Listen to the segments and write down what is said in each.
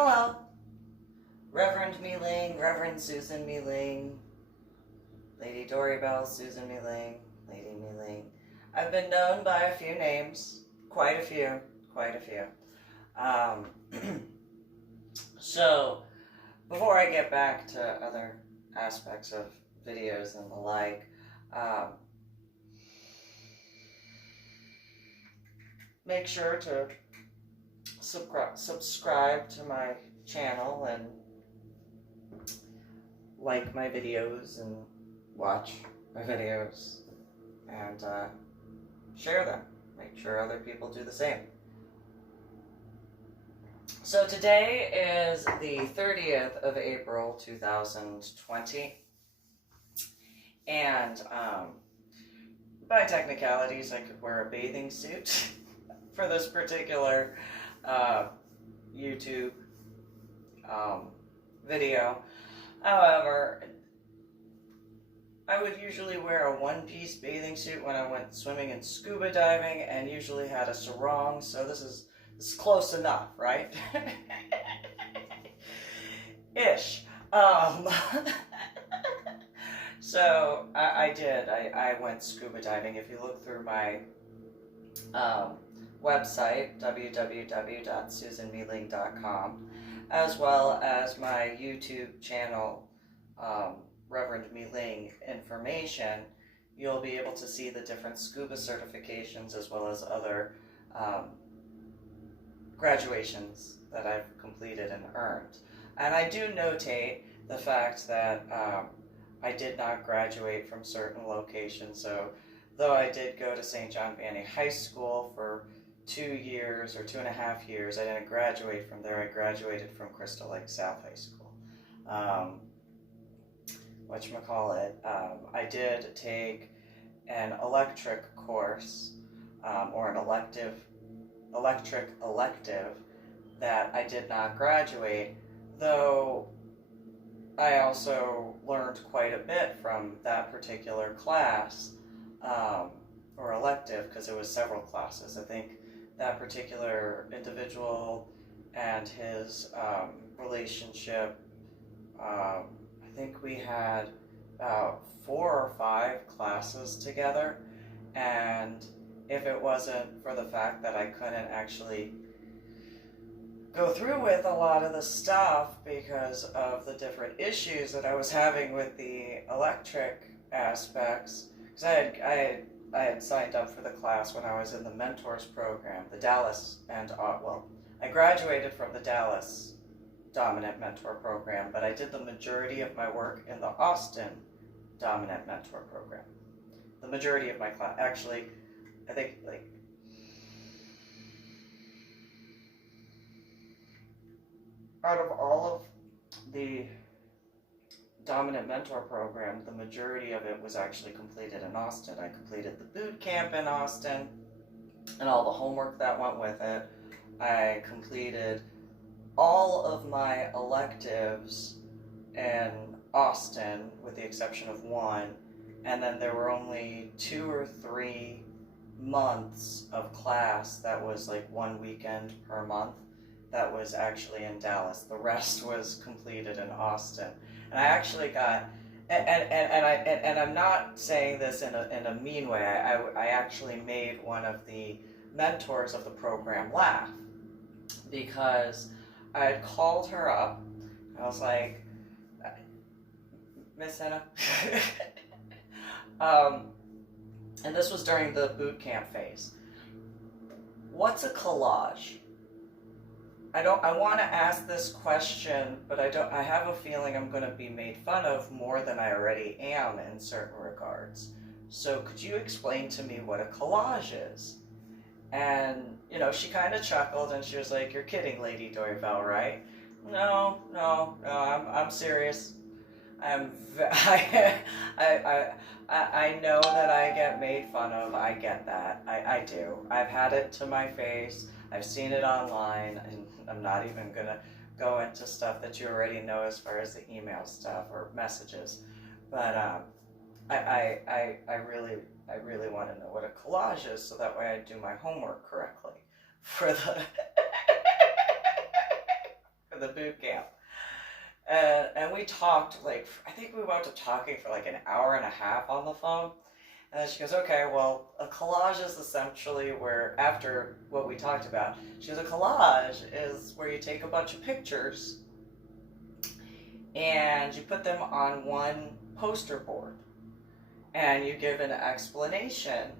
Hello, Reverend MeeLing, Reverend Susan MeeLing, Lady Dori, Belle, Susan MeeLing, Lady MeeLing. I've been known by a few names, quite a few. So, before I get back to other aspects of videos and the like, make sure to subscribe to my channel and like my videos and watch my videos and share them. Make sure other people do the same. So today is the 30th of April 2020, and by technicalities I could wear a bathing suit for this particular YouTube video. However, I would usually wear a one-piece bathing suit when I went swimming and scuba diving, and usually had a sarong, so this is close enough, right? Ish. So I went scuba diving. If you look through my website, www.susanmeeling.com, as well as my YouTube channel, Reverend MeeLing information, you'll be able to see the different scuba certifications as well as other graduations that I've completed and earned. And I do notate the fact that I did not graduate from certain locations. So though I did go to St. John Vianney High School for 2 years or 2.5 years, I didn't graduate from there. I graduated from Crystal Lake South High School. Whatchamacallit, I did take an electric course, or an electric elective that I did not graduate, though I also learned quite a bit from that particular class, or elective, because it was several classes. I think that particular individual and his relationship, I think we had about 4 or 5 classes together, and if it wasn't for the fact that I couldn't actually go through with a lot of the stuff because of the different issues that I was having with the electric aspects, because I had signed up for the class when I was in the mentors program, the Dallas, and I graduated from the Dallas dominant mentor program, but I did the majority of my work in the Austin dominant mentor program. The majority of my class, actually, I think out of all of the dominant mentor program, the majority of it was actually completed in Austin. I completed the boot camp in Austin and all the homework that went with it. I completed all of my electives in Austin with the exception of one, and then there were only 2 or 3 months of class that was like 1 weekend per month that was actually in Dallas. The rest was completed in Austin. And I actually got, and I'm not saying this in a mean way, I actually made one of the mentors of the program laugh, because I had called her up. I was like, Miss Henna, and this was during the boot camp phase. What's a collage? I want to ask this question, but I have a feeling I'm going to be made fun of more than I already am in certain regards. So could you explain to me what a collage is? And, she kind of chuckled and she was like, "You're kidding, Lady Doribel, right?" No, I'm serious. I know that I get made fun of. I get that. I do. I've had it to my face. I've seen it online, and I'm not even gonna go into stuff that you already know as far as the email stuff or messages. But I really want to know what a collage is, so that way I do my homework correctly for the for the boot camp. And we talked, like, I think we wound up talking for like an hour and a half on the phone. And then she goes, okay, well, a collage is essentially where, after what we talked about, she goes, a collage is where you take a bunch of pictures and you put them on one poster board. And you give an explanation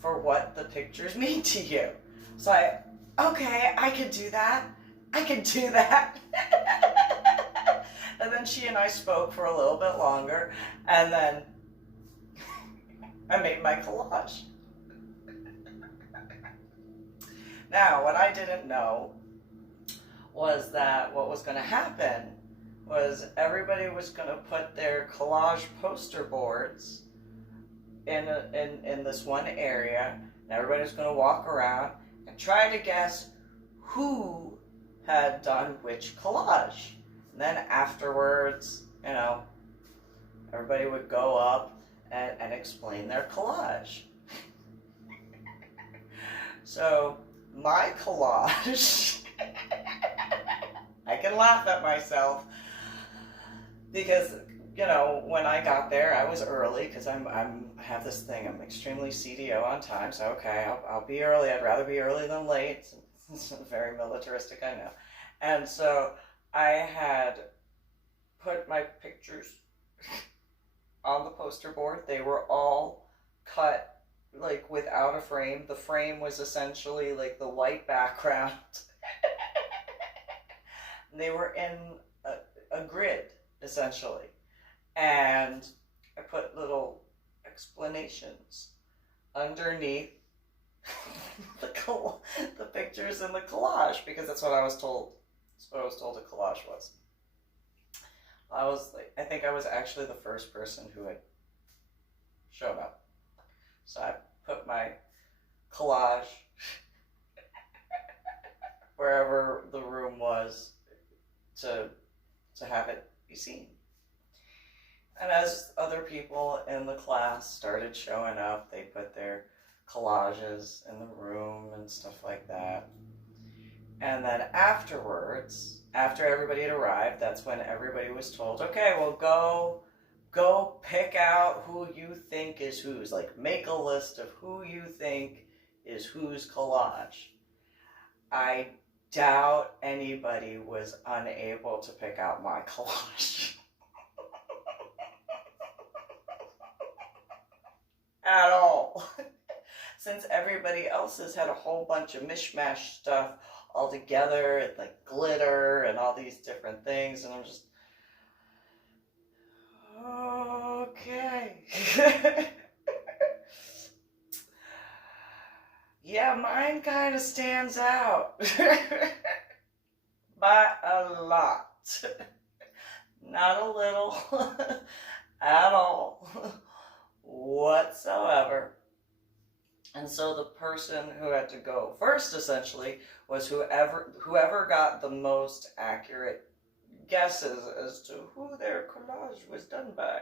for what the pictures mean to you. So okay, I could do that. I could do that. And then she and I spoke for a little bit longer, and then I made my collage. Now, what I didn't know was that what was going to happen was everybody was going to put their collage poster boards in this one area, and everybody was going to walk around and try to guess who had done which collage. And then afterwards, you know, everybody would go up and explain their collage. So my collage, I can laugh at myself because, you know, when I got there, I was early because I have this thing. I'm extremely CDO on time, so okay, I'll be early. I'd rather be early than late. It's very militaristic, I know. And so I had put my pictures on the poster board. They were all cut like without a frame. The frame was essentially like the white background. They were in a grid, essentially. And I put little explanations underneath the pictures in the collage, because that's what I was told. That's what I was told a collage was. I think I was actually the first person who had shown up. So I put my collage wherever the room was to have it be seen. And as other people in the class started showing up, they put their collages in the room and stuff like that. And then afterwards, after everybody had arrived, that's when everybody was told, okay, well, go pick out who you think is whose. Like, make a list of who you think is whose collage. I doubt anybody was unable to pick out my collage. At all. Since everybody else's had a whole bunch of mishmash stuff all together, and like glitter and all these different things, and I'm just, okay. Yeah, mine kind of stands out by a lot. Not a little, at all, whatsoever. And so the person who had to go first, essentially, was whoever got the most accurate guesses as to who their collage was done by.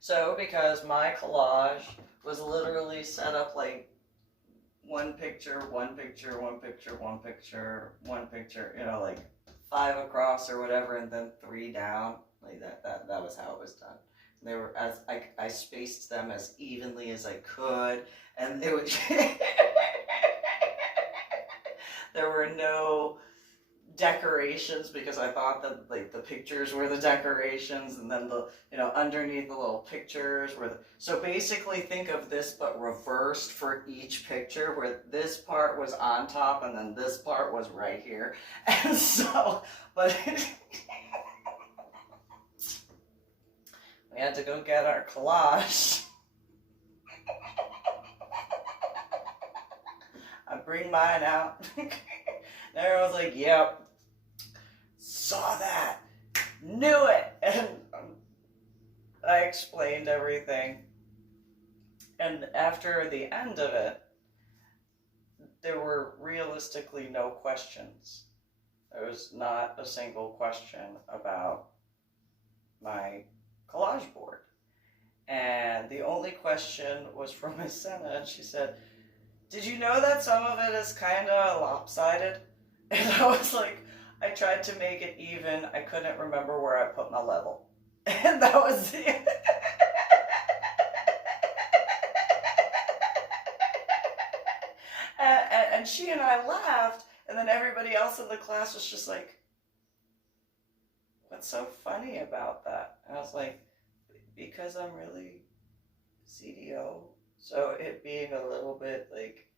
So, because my collage was literally set up like one picture, one picture, one picture, one picture, one picture, you know, like 5 across or whatever, and then 3 down. Like that was how it was done. And they were, as I spaced them as evenly as I could, and they would there were no decorations, because I thought that like the pictures were the decorations, and then the, you know, underneath the little pictures were the, so basically think of this but reversed for each picture, where this part was on top and then this part was right here. And so, but we had to go get our collage. I bring mine out. And everyone's like, yep, saw that, knew it. And I explained everything. And after the end of it, there were realistically no questions. There was not a single question about my collage board. And the only question was from Miss Senna, and she said, did you know that some of it is kind of lopsided? And I was like, I tried to make it even. I couldn't remember where I put my level. And that was it. And she and I laughed, and then everybody else in the class was just like, what's so funny about that? And I was like, because I'm really CDO. So it being a little bit like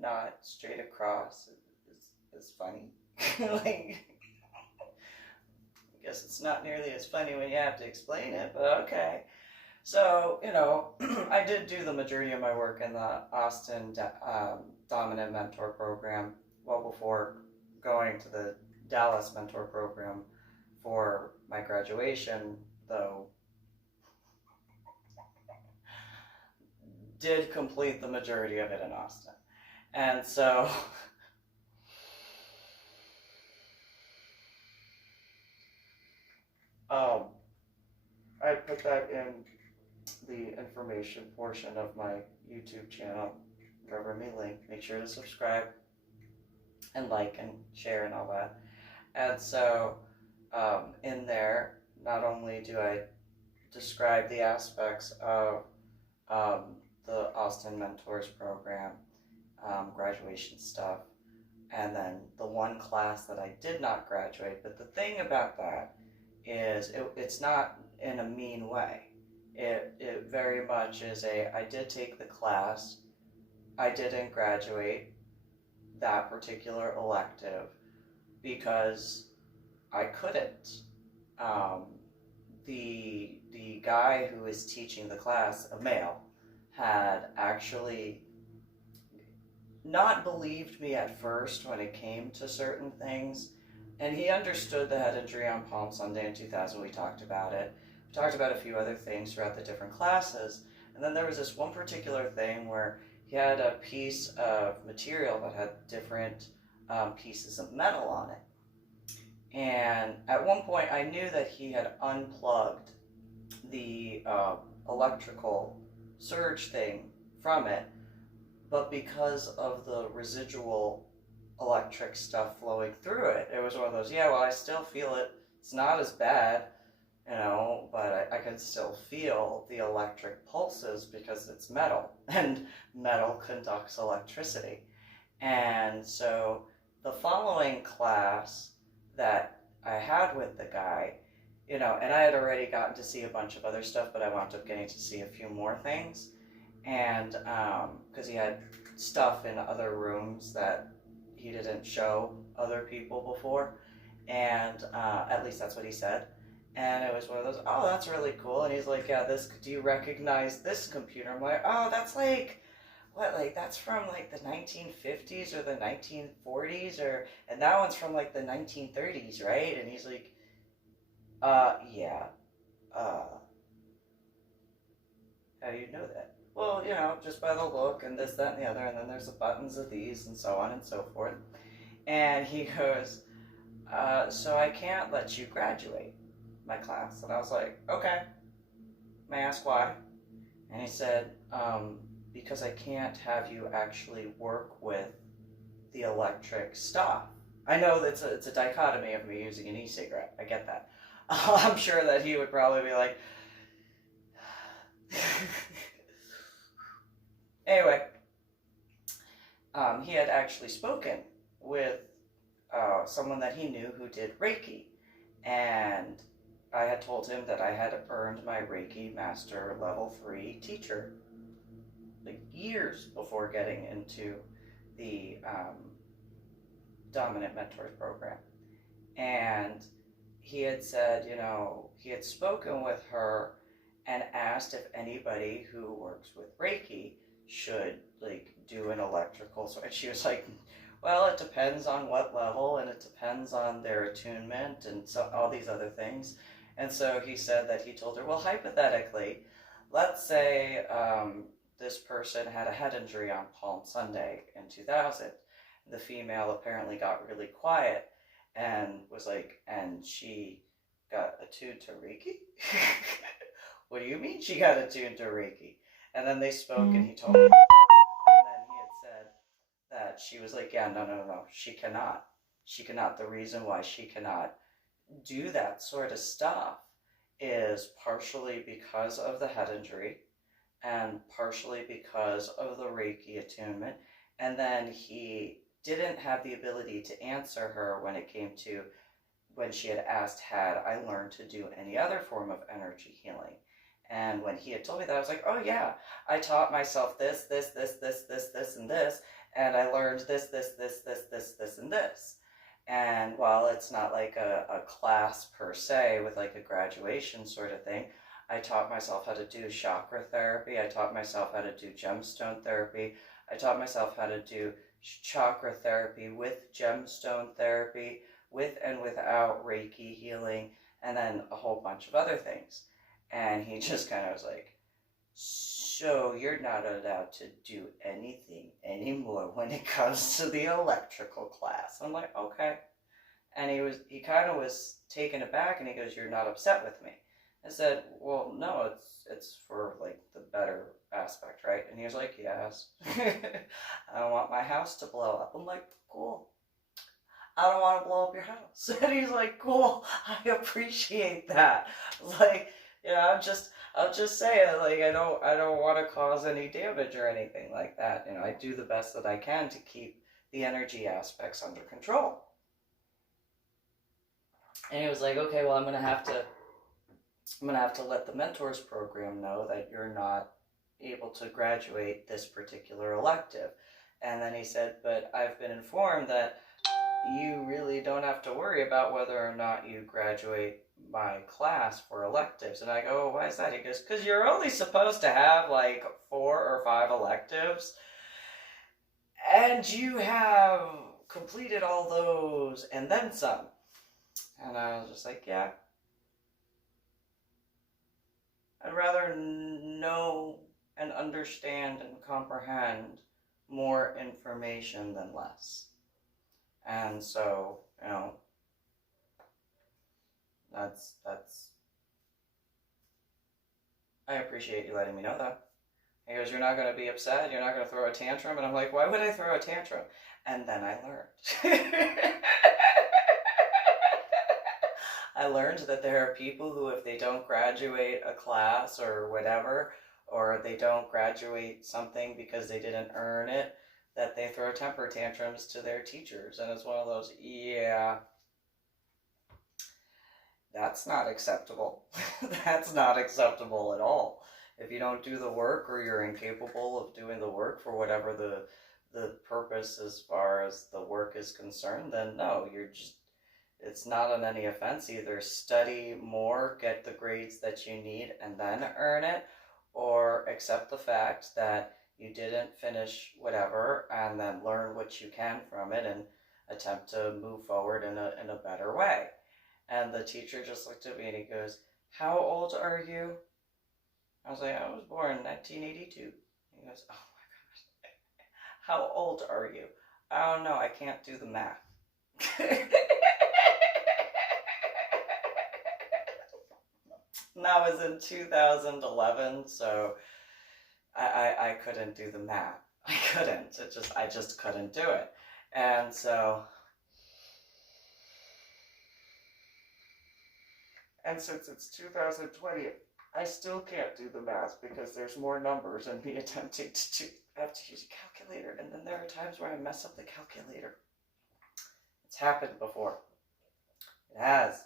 not straight across is funny. Like, I guess it's not nearly as funny when you have to explain it, but okay. So, you know, I did do the majority of my work in the Austin Dominant Mentor Program well before going to the Dallas Mentor Program for my graduation, though did complete the majority of it in Austin. And so I put that in the information portion of my YouTube channel, Reverend MeeLing. Make sure to subscribe and like and share and all that. And so in there, not only do I describe the aspects of the Austin Mentors Program, graduation stuff, and then the one class that I did not graduate. But the thing about that is it's not in a mean way. It very much is I did take the class, I didn't graduate that particular elective because I couldn't. The guy who is teaching the class, a male, had actually not believed me at first when it came to certain things, and he understood the head injury on Palm Sunday in 2000. We talked about it. We talked about a few other things throughout the different classes, and then there was this one particular thing where he had a piece of material that had different pieces of metal on it. And at one point I knew that he had unplugged the electrical surge thing from it, but because of the residual electric stuff flowing through it, it was one of those, yeah, well, I still feel it. It's not as bad, you know, but I can still feel the electric pulses because it's metal, and metal conducts electricity. And so the following class that I had with the guy, you know, and I had already gotten to see a bunch of other stuff, but I wound up getting to see a few more things. And because he had stuff in other rooms that he didn't show other people before, and at least that's what he said. And it was one of those, oh, that's really cool. And he's like, yeah, do you recognize this computer? I'm like, oh, that's like, what, like, that's from like the 1950s or the 1940s, and that one's from like the 1930s, right? And he's like, yeah, how do you know that? Well, you know, just by the look and this, that, and the other, and then there's the buttons of these and so on and so forth. And he goes, so I can't let you graduate my class. And I was like, okay, may I ask why? And he said, because I can't have you actually work with the electric stuff. I know that it's a dichotomy of me using an e-cigarette. I get that. I'm sure that he would probably be like, anyway, he had actually spoken with someone that he knew who did Reiki, and I had told him that I had earned my Reiki Master Level 3 teacher like years before getting into the Dominant Mentors program. And he had said, you know, he had spoken with her and asked if anybody who works with Reiki should like do an electrical. And she was like, well, it depends on what level, and it depends on their attunement and so all these other things. And so he said that he told her, well, hypothetically, let's say this person had a head injury on Palm Sunday in 2000. The female apparently got really quiet and was like, and she got attuned to Reiki? What do you mean she got attuned to Reiki? And then they spoke, and he told me, and that, she was like, yeah, no, she cannot. She cannot. The reason why she cannot do that sort of stuff is partially because of the head injury and partially because of the Reiki attunement. And then he didn't have the ability to answer her when it came to when she had asked, had I learned to do any other form of energy healing? And when he had told me that, I was like, oh yeah, I taught myself this, and this, and I learned this, and this. And while it's not like a class per se with like a graduation sort of thing, I taught myself how to do chakra therapy. I taught myself how to do gemstone therapy. I taught myself how to do chakra therapy with gemstone therapy, with and without Reiki healing, and then a whole bunch of other things. And he just kind of was like, so you're not allowed to do anything anymore when it comes to the electrical class. I'm like, okay. And he kind of was taken aback, and he goes, you're not upset with me? I said, well, no, it's for like the better aspect, right? And he was like, yes. I don't want my house to blow up. I'm like, cool. I don't want to blow up your house. And he's like, cool, I appreciate that. Like, I'm just saying, like, I don't want to cause any damage or anything like that. I do the best that I can to keep the energy aspects under control. And he was like, okay, well, I'm gonna have to let the mentors program know that you're not able to graduate this particular elective. And then he said, but I've been informed that you really don't have to worry about whether or not you graduate my class for electives. And I go, oh, why is that? He goes, because you're only supposed to have like 4 or 5 electives, and you have completed all those and then some. And I was just like, yeah, I'd rather know and understand and comprehend more information than less. And so, that's I appreciate you letting me know that. He goes, you're not going to be upset, you're not going to throw a tantrum. And I'm like, why would I throw a tantrum? And then I learned. I learned that there are people who, if they don't graduate a class or whatever, or they don't graduate something because they didn't earn it, that they throw temper tantrums to their teachers. And it's one of those, yeah, that's not acceptable. That's not acceptable at all. If you don't do the work, or you're incapable of doing the work for whatever the purpose as far as the work is concerned, then no, it's not on any offense. Either study more, get the grades that you need, and then earn it, or accept the fact that you didn't finish whatever, and then learn what you can from it and attempt to move forward in a better way. And the teacher just looked at me and he goes, how old are you? I was like, I was born in 1982. He goes, oh my gosh. How old are you? I don't know, I can't do the math. And that was in 2011, so I couldn't do the math. I couldn't. I just couldn't do it. And so, and since it's 2020, I still can't do the math because there's more numbers and me attempting to have to use a calculator. And then there are times where I mess up the calculator. It's happened before. It has.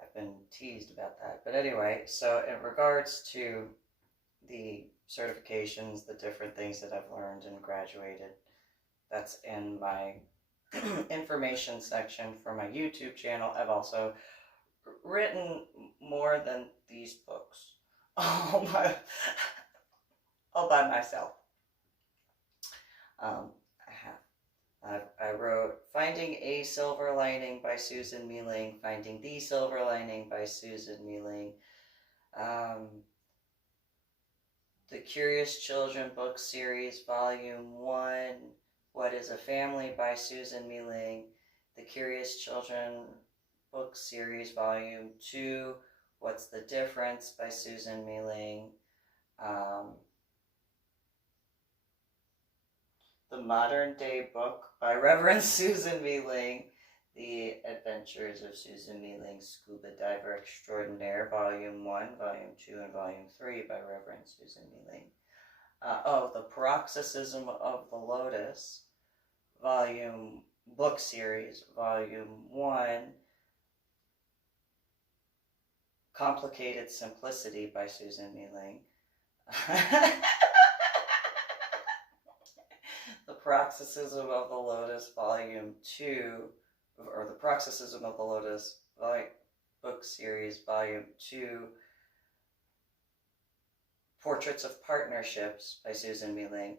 I've been teased about that. But anyway, so in regards to the certifications, the different things that I've learned and graduated, that's in my information section for my YouTube channel. I've also written more than these books all by myself. I wrote Finding a Silver Lining by Susan MeeLing, Finding the Silver Lining by Susan MeeLing, The Curious Children book series, Volume 1, What is a Family by Susan MeeLing, The Curious Children book series, Volume 2, What's the Difference by Susan MeeLing, The modern day book by Reverend Susan MeeLing, The Adventures of Susan MeeLing, Scuba Diver Extraordinaire, Volume 1, Volume 2, and Volume 3 by Reverend Susan MeeLing. The Paroxysm of the Lotus, book series, Volume 1, Complicated Simplicity by Susan MeeLing. The Paroxysm of the Lotus, Volume 2, or The Paroxysm of the Lotus, book series, Volume 2, Portraits of Partnerships by Susan MeeLing,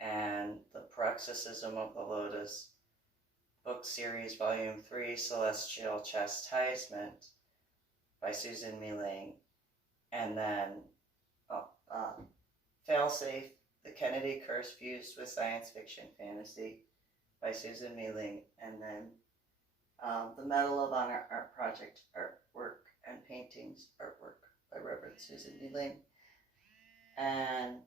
and The Paroxysm of the Lotus, book series, Volume 3, Celestial Chastisement by Susan MeeLing, and then Failsafe, The Kennedy Curse Fused with Science Fiction Fantasy by Susan MeeLing, and then The Medal of Honor Art Project Artwork and Paintings Artwork by Reverend Susan MeeLing. And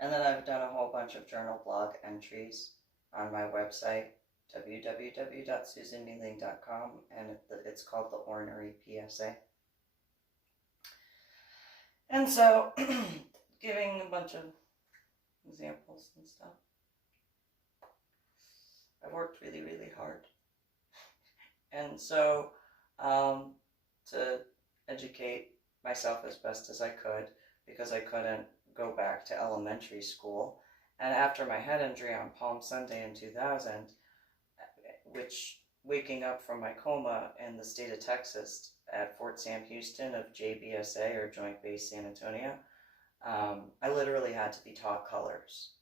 then I've done a whole bunch of journal blog entries on my website, www.susanmeeling.com, and it's called The Ornery PSA. And so, giving a bunch of examples and stuff. I've worked really, really hard. And so, to educate myself as best as I could, because I couldn't go back to elementary school. And after my head injury on Palm Sunday in 2000, which waking up from my coma in the state of Texas at Fort Sam Houston of JBSA, or Joint Base San Antonio, I literally had to be taught colors.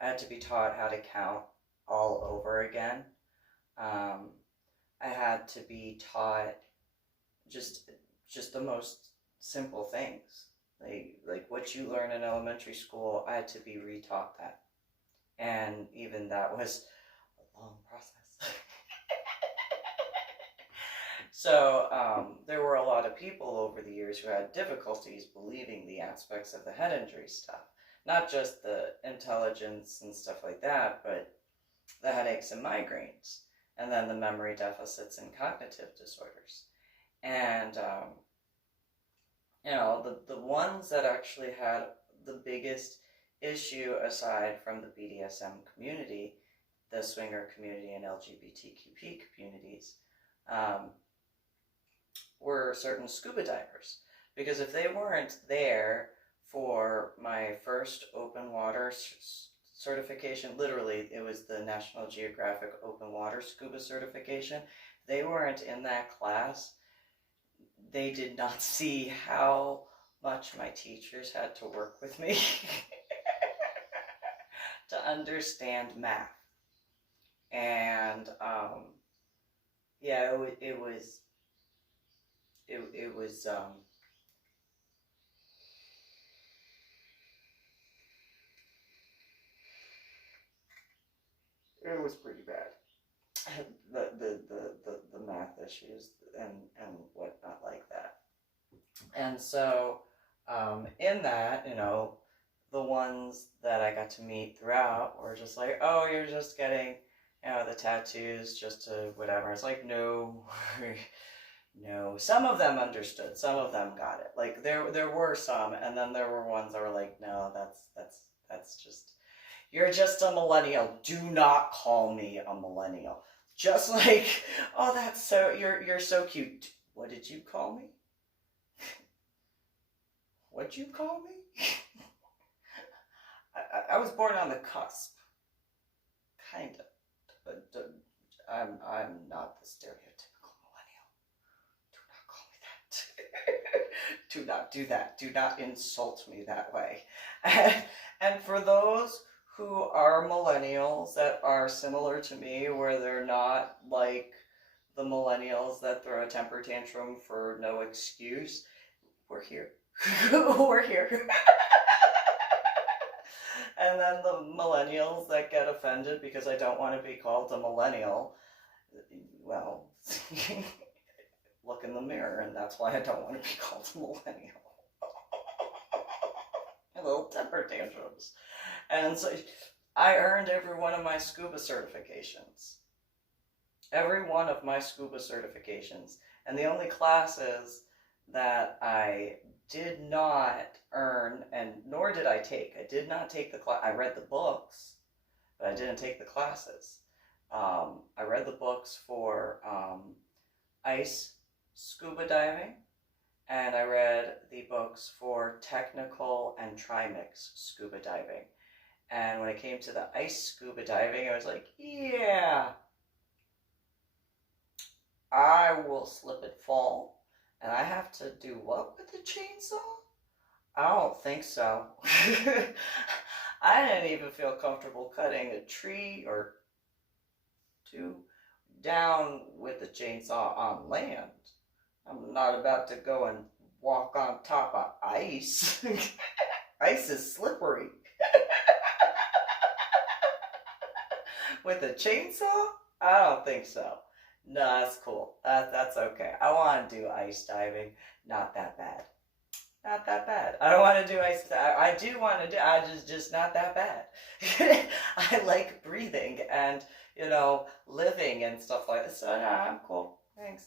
I had to be taught how to count all over again. I had to be taught just the most simple things. Like what you learn in elementary school, I had to be retaught that. And even that was a long process. So there were a lot of people over the years who had difficulties believing the aspects of the head injury stuff. Not just the intelligence and stuff like that, but the headaches and migraines, and then the memory deficits and cognitive disorders. And the ones that actually had the biggest issue, aside from the BDSM community, the swinger community, and LGBTQ communities, were certain scuba divers. Because if they weren't there for my first open water certification, literally it was the National Geographic Open Water Scuba Certification, they weren't in that class, they did not see how much my teachers had to work with me to understand math. And it was pretty bad. The math issues and whatnot like that. And so in that, the ones that I got to meet throughout were just like, oh, you're just getting, the tattoos just to whatever. It's like, no, no. Some of them understood. Some of them got it. Like there were some, and then there were ones that were like, no, that's just, you're just a millennial. Do not call me a millennial. Just like, oh, that's so, you're so cute. What did you call me? What'd you call me? I was born on the cusp. Kind of. But I'm not the stereotypical millennial. Do not call me that. Do not do that. Do not insult me that way. And for those who are millennials that are similar to me, where they're not like the millennials that throw a temper tantrum for no excuse, we're here. We're here. And then the millennials that get offended because I don't want to be called a millennial, well, look in the mirror, and that's why I don't want to be called a millennial. Little temper tantrums. And so I earned every one of my scuba certifications. Every one of my scuba certifications. And the only classes that I did not earn, and nor did I take. I did not take the class. I read the books, but I didn't take the classes. I read the books for ice scuba diving, and I read the books for technical and trimix scuba diving. And when it came to the ice scuba diving, I was like, yeah, I will slip and fall. And I have to do what with the chainsaw? I don't think so. I didn't even feel comfortable cutting a tree or two down with the chainsaw on land. I'm not about to go and walk on top of ice. Ice is slippery. With a chainsaw? I don't think so. No, that's cool. That's okay. I want to do ice diving. Not that bad. Not that bad. I don't want to do ice. I do want to do. I just not that bad. I like breathing and living and stuff like that. So no, I'm cool. Thanks.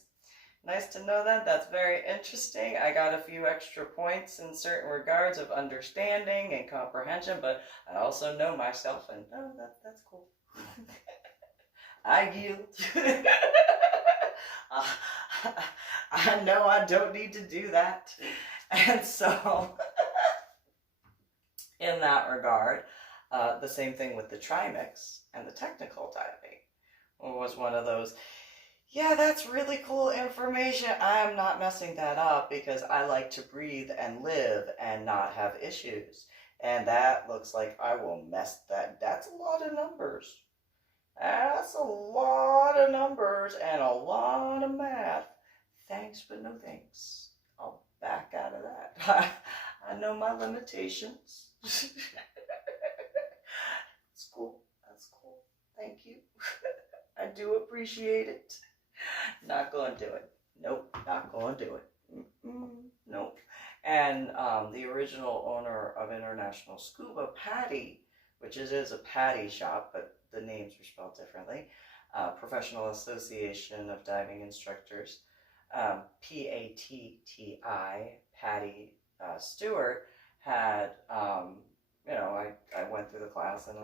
Nice to know that. That's very interesting. I got a few extra points in certain regards of understanding and comprehension, but I also know myself, and that's cool. I yield. I know I don't need to do that. And so, in that regard, the same thing with the trimix and the technical diving was one of those, yeah, that's really cool information. I'm not messing that up because I like to breathe and live and not have issues. And that looks like I will mess that. That's a lot of numbers. That's a lot of numbers and a lot of math. Thanks, but no thanks. I'll back out of that. I know my limitations. It's cool. That's cool. Thank you. I do appreciate it. Not going to do it. Nope, not going to do it. Nope. And the original owner of International Scuba, Patty, which is a Patty shop, but the names were spelled differently, Professional Association of Diving Instructors, PATTI, Patty Stewart, had, I went through the class and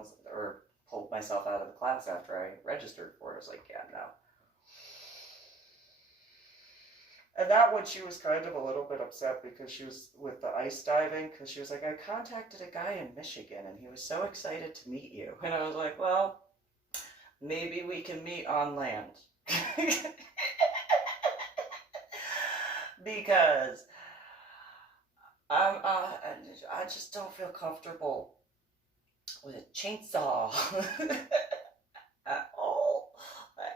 pulled myself out of the class after I registered for it. I was like, yeah, no. And that one, she was kind of a little bit upset because she was with the ice diving, because she was like, I contacted a guy in Michigan and he was so excited to meet you. And I was like, well, maybe we can meet on land. Because I just don't feel comfortable with a chainsaw at all.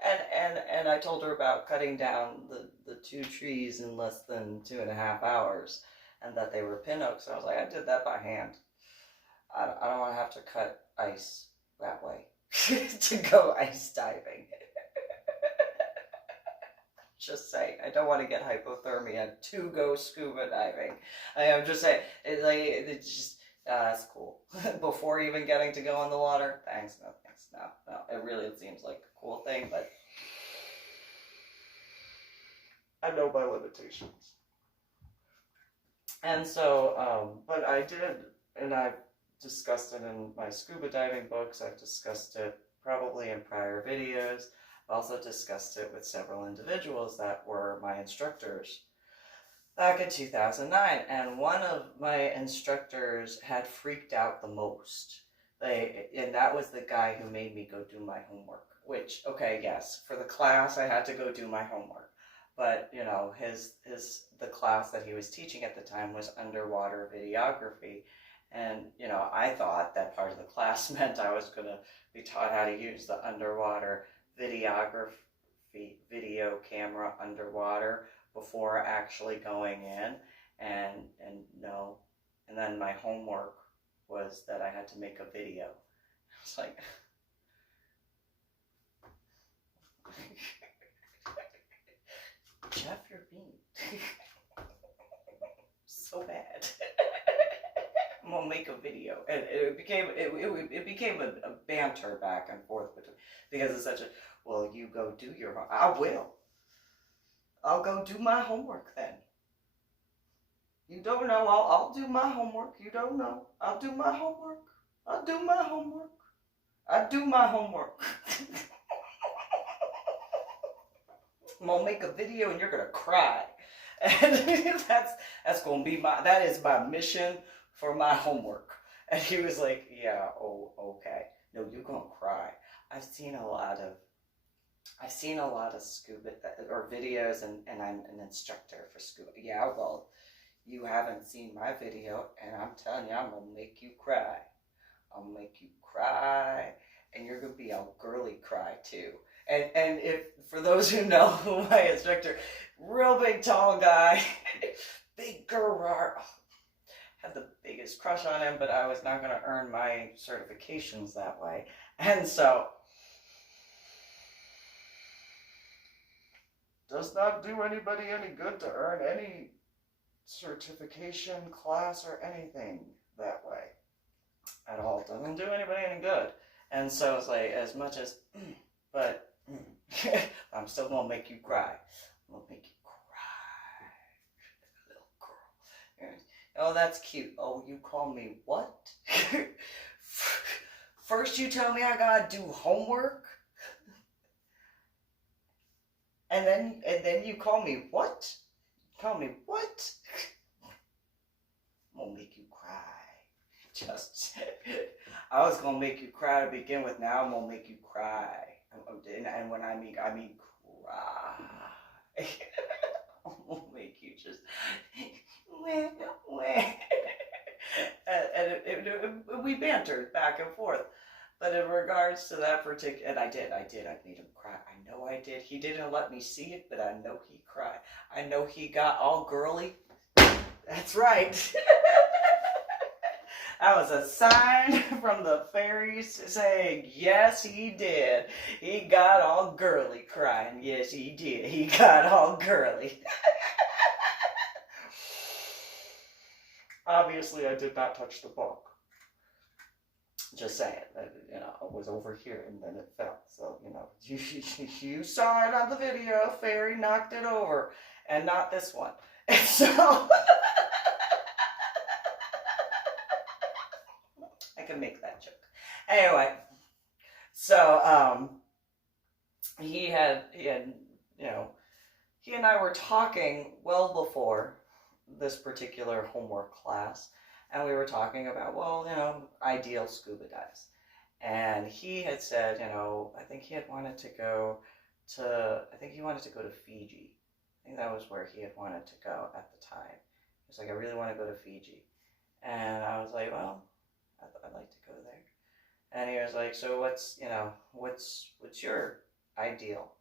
And I told her about cutting down the 2 trees in less than 2.5 hours, and that they were pin oaks. So I was like, I did that by hand. I don't want to have to cut ice that way to go ice diving. Just saying, I don't want to get hypothermia to go scuba diving. I'm just saying, it's just, that's cool. Before even getting to go in the water, thanks, no thanks, no. It really seems like a cool thing, but I know my limitations. And so, but I did, and I've discussed it in my scuba diving books, I've discussed it probably in prior videos. I've also discussed it with several individuals that were my instructors back in 2009, and one of my instructors had freaked out the most. And that was the guy who made me go do my homework, which, okay, yes, for the class I had to go do my homework, but the class that he was teaching at the time was underwater videography, and I thought that part of the class meant I was going to be taught how to use the underwater videography video camera underwater before actually going in, and no. And then my homework was that I had to make a video. I was like, Jeff, you're mean. So bad. I'm gonna make a video, and it became a banter back and forth between, because it's such a, well, you go do your, I will. I'll go do my homework then. You don't know, I'll do my homework. You don't know, I'll do my homework. I'll do my homework. I do my homework. I'm gonna make a video and you're gonna cry. And that's gonna be that is my mission for my homework. And he was like, yeah, oh, okay. No, you're gonna cry. I've seen a lot of scuba or videos, and I'm an instructor for scuba. Yeah, well, you haven't seen my video, and I'm telling you, I'm gonna make you cry. I'll make you cry, and you're gonna be a girly cry too. And if, for those who know my instructor, real big tall guy, big girl, had the biggest crush on him, but I was not gonna earn my certifications that way. And so, does not do anybody any good to earn any certification, class, or anything that way at all. Doesn't do anybody any good. And so it's like, as much as, but I'm still gonna make you cry. I'm gonna make you cry, little girl. Oh, that's cute. Oh, you call me what? First you tell me I gotta do homework, and then you call me what? Call me what? I'm gonna make you cry. Just, I was gonna make you cry to begin with. Now I'm gonna make you cry. And when I mean cry, I'm gonna make you just and we bantered back and forth. But in regards to that particular, and I made him cry. I know I did. He didn't let me see it, but I know he cried. I know he got all girly. That's right. That was a sign from the fairies saying, yes, he did. He got all girly crying. Yes, he did. He got all girly. Obviously, I did not touch the book. Just saying, I was over here and then it fell. So, you saw it on the video. Fairy knocked it over, and not this one. And so, I can make that joke. Anyway, so he and I were talking well before this particular homework class. And we were talking about, ideal scuba dives. And he had said, I think he wanted to go to Fiji. I think that was where he had wanted to go at the time. He was like, I really want to go to Fiji. And I was like, well, I'd like to go there. And he was like, so what's your ideal?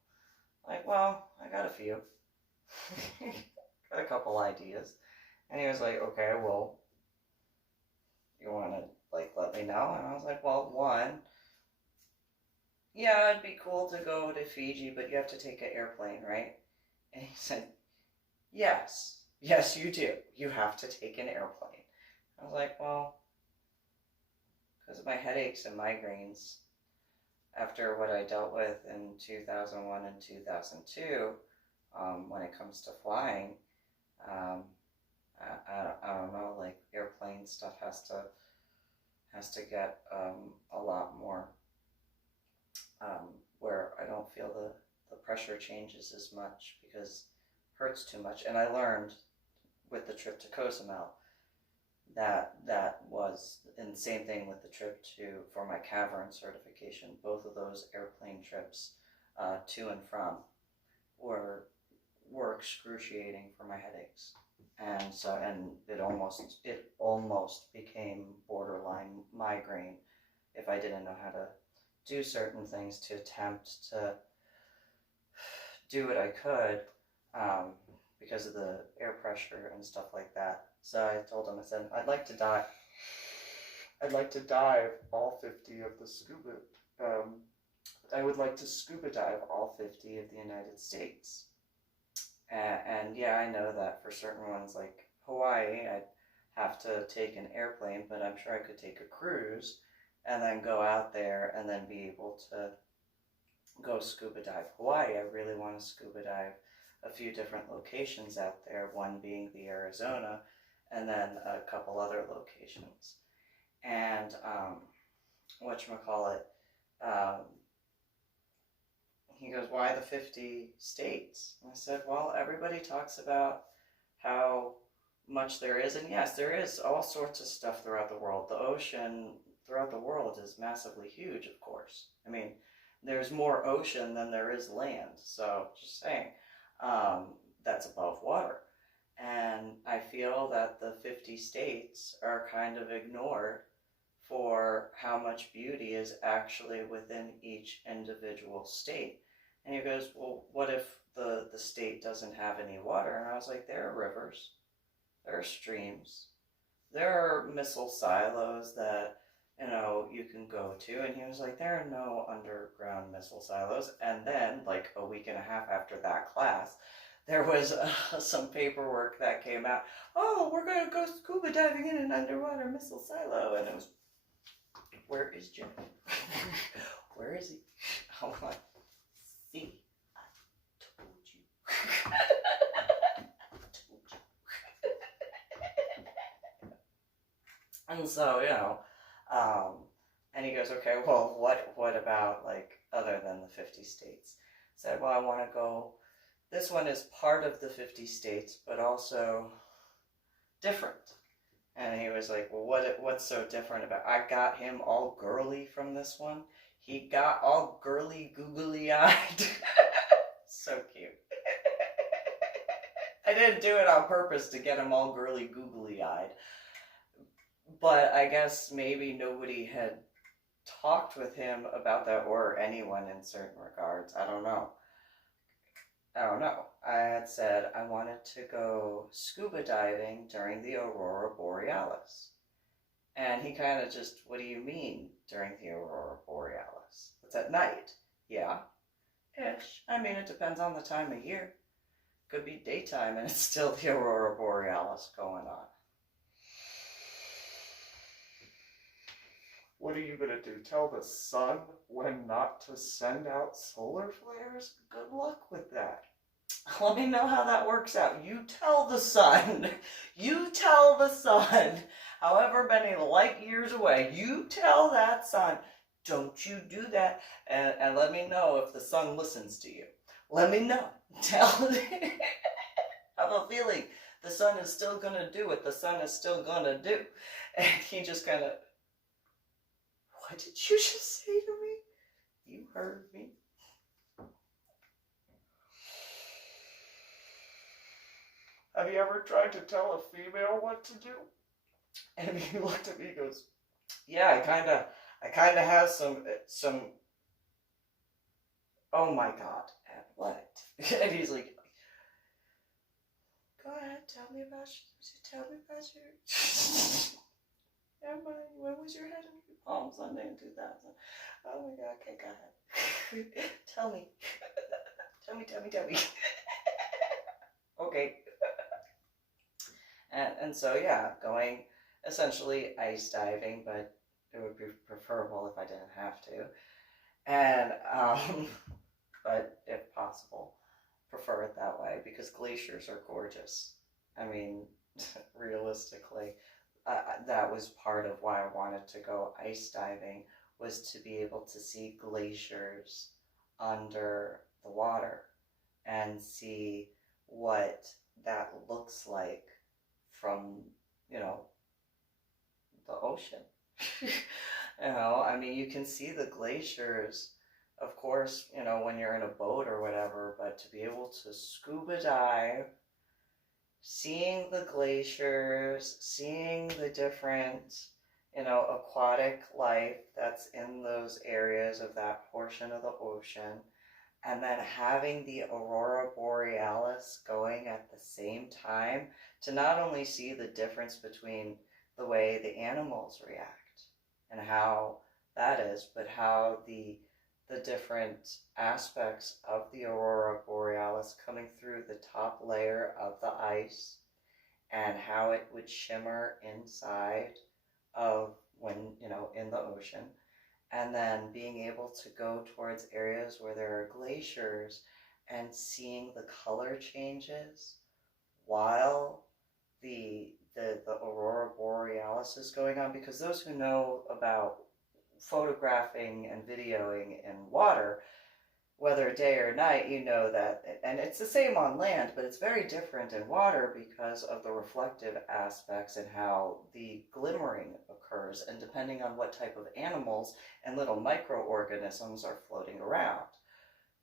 Like, well, I got a few. Got a couple ideas. And he was like, okay, well, you want to, let me know? And I was like, well, one, yeah, it'd be cool to go to Fiji, but you have to take an airplane, right? And he said, yes, you do. You have to take an airplane. I was like, well, because of my headaches and migraines, after what I dealt with in 2001 and 2002, when it comes to flying, I don't know, airplane stuff has to get a lot more, where I don't feel the pressure changes as much because it hurts too much. And I learned with the trip to Cozumel that was, and same thing with the trip for my cavern certification. Both of those airplane trips to and from were excruciating for my headaches. And so, it almost became borderline migraine if I didn't know how to do certain things to attempt to do what I could, because of the air pressure and stuff like that. So I told him, I said, I'd like to dive all 50 of the scuba, I would like to scuba dive all 50 of the United States. And yeah, I know that for certain ones like Hawaii, I'd have to take an airplane, but I'm sure I could take a cruise and then go out there and then be able to go scuba dive. Hawaii, I really want to scuba dive a few different locations out there, one being the Arizona, and then a couple other locations. And whatchamacallit, he goes, why the 50 states? And I said, well, everybody talks about how much there is, and yes, there is all sorts of stuff throughout the world. The ocean throughout the world is massively huge, of course. I mean, there's more ocean than there is land, so just saying, that's above water. And I feel that the 50 states are kind of ignored for how much beauty is actually within each individual state. And he goes, well, what if the state doesn't have any water? And I was like, there are rivers, there are streams, there are missile silos that, you know, you can go to. And he was like, there are no underground missile silos. And then, like a week and a half after that class, there was some paperwork that came out. Oh, we're going to go scuba diving in an underwater missile silo. And it was, where is Jim? Where is he? I'm like, see, I told you. I told you. And so, you know, and he goes, okay, well, what about, like, other than the 50 states? I said, well, I want to go, this one is part of the 50 states, but also different. And he was like, well, what's so different about, I got him all girly from this one. He got all girly, googly-eyed. So cute. I didn't do it on purpose to get him all girly, googly-eyed. But I guess maybe nobody had talked with him about that, or anyone in certain regards. I don't know. I had said I wanted to go scuba diving during the Aurora Borealis. And he kind of just, what do you mean during the Aurora Borealis? It's at night. Yeah. Ish. I mean, it depends on the time of year. Could be daytime and it's still the Aurora Borealis going on. What are you going to do? Tell the sun when not to send out solar flares? Good luck with that. Let me know how that works out. You tell the sun. You tell the sun. However many light years away. You tell that sun. Don't you do that. And let me know if the sun listens to you. Let me know. Tell me. I have a feeling the sun is still going to do what the sun is still going to do. And he just kind of, what did you just say to me? You heard me. Have you ever tried to tell a female what to do? And he looked at me and goes, yeah, I kind of have some, oh my God, and what? And he's like, go ahead, tell me about your, when was your head in Palm Sunday in 2000? Oh my God, okay, go ahead. Tell me. Tell me. Okay. And so, yeah, going essentially ice diving, but it would be preferable if I didn't have to. And, but if possible, prefer it that way because glaciers are gorgeous. I mean, realistically, that was part of why I wanted to go ice diving, was to be able to see glaciers under the water and see what that looks like from, you know, the ocean. You know, I mean, you can see the glaciers, of course, you know, when you're in a boat or whatever, but to be able to scuba dive, seeing the glaciers, seeing the different, you know, aquatic life that's in those areas of that portion of the ocean, and then having the Aurora Borealis going at the same time to not only see the difference between the way the animals react and how that is, but how the different aspects of the Aurora Borealis coming through the top layer of the ice and how it would shimmer inside of when, in the ocean. And then being able to go towards areas where there are glaciers and seeing the color changes while the aurora borealis is going on, because those who know about photographing and videoing in water, whether day or night, you know that, and it's the same on land, but it's very different in water because of the reflective aspects and how the glimmering occurs, and depending on what type of animals and little microorganisms are floating around,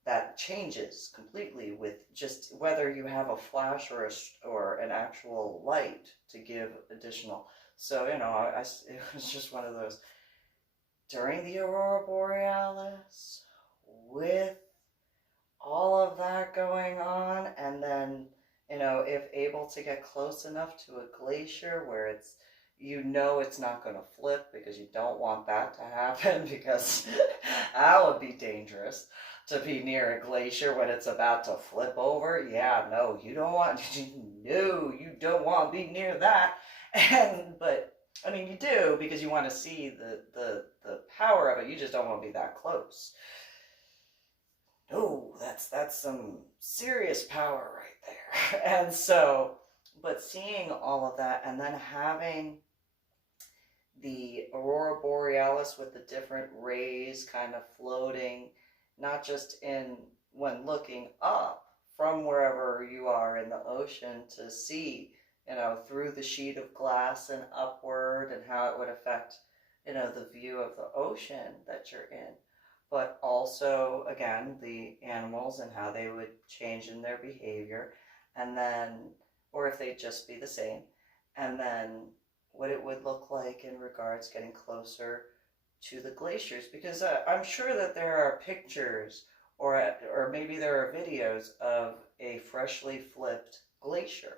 that changes completely with just whether you have a flash or an actual light to give additional. So, it was just one of those during the aurora borealis with all of that going on, and then, if able to get close enough to a glacier where it's, it's not going to flip, because you don't want that to happen, because that would be dangerous to be near a glacier when it's about to flip over. Yeah, no, you don't want, no, you don't want to be near that. But I mean, you do, because you want to see the power of it. You just don't want to be that close. No, that's some serious power right there. And so, but seeing all of that, and then having the aurora borealis with the different rays kind of floating, not just in when looking up from wherever you are in the ocean to see, through the sheet of glass and upward, and how it would affect, the view of the ocean that you're in. But also, again, the animals and how they would change in their behavior, and then, or if they'd just be the same, and then what it would look like in regards getting closer to the glaciers, because I'm sure that there are pictures or maybe there are videos of a freshly flipped glacier.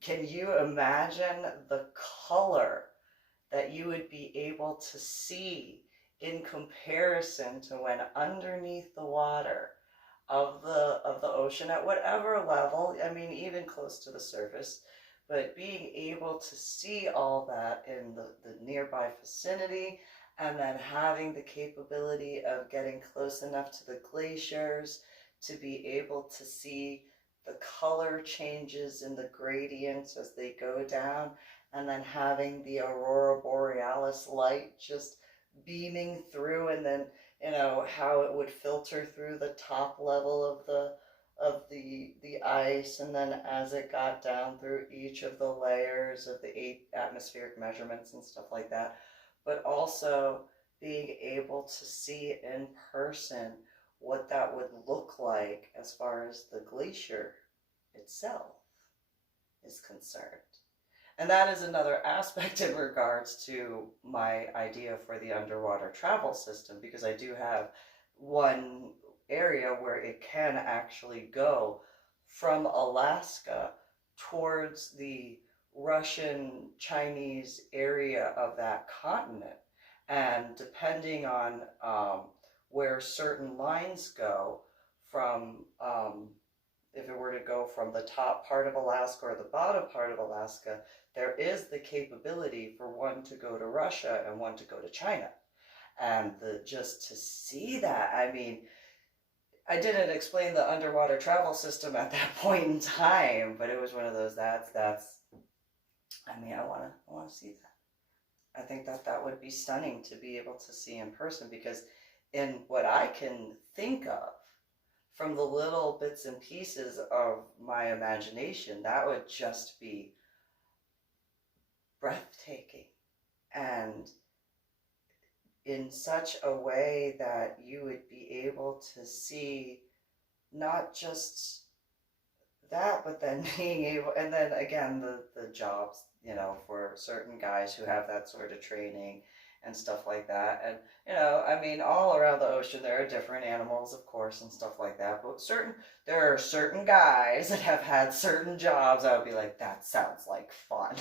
Can you imagine the color that you would be able to see in comparison to when underneath the water of the ocean at whatever level, I mean, even close to the surface, but being able to see all that in the nearby vicinity, and then having the capability of getting close enough to the glaciers to be able to see the color changes in the gradients as they go down, and then having the aurora borealis light just beaming through, and then how it would filter through the top level of the ice, and then as it got down through each of the layers of the 8 atmospheric measurements and stuff like that, but also being able to see in person what that would look like as far as the glacier itself is concerned. And that is another aspect in regards to my idea for the underwater travel system, because I do have one area where it can actually go from Alaska towards the Russian Chinese area of that continent. And depending on where certain lines go from, if it were to go from the top part of Alaska or the bottom part of Alaska, there is the capability for one to go to Russia and one to go to China. And just to see that, I mean, I didn't explain the underwater travel system at that point in time, but it was one of those, I mean, I want to see that. I think that would be stunning to be able to see in person, because in what I can think of from the little bits and pieces of my imagination, that would just be breathtaking, and in such a way that you would be able to see not just that, but then being able, and then again, the jobs, for certain guys who have that sort of training and stuff like that. And, I mean, all around the ocean, there are different animals, of course, and stuff like that. But there are certain guys that have had certain jobs. I would be like, that sounds like fun.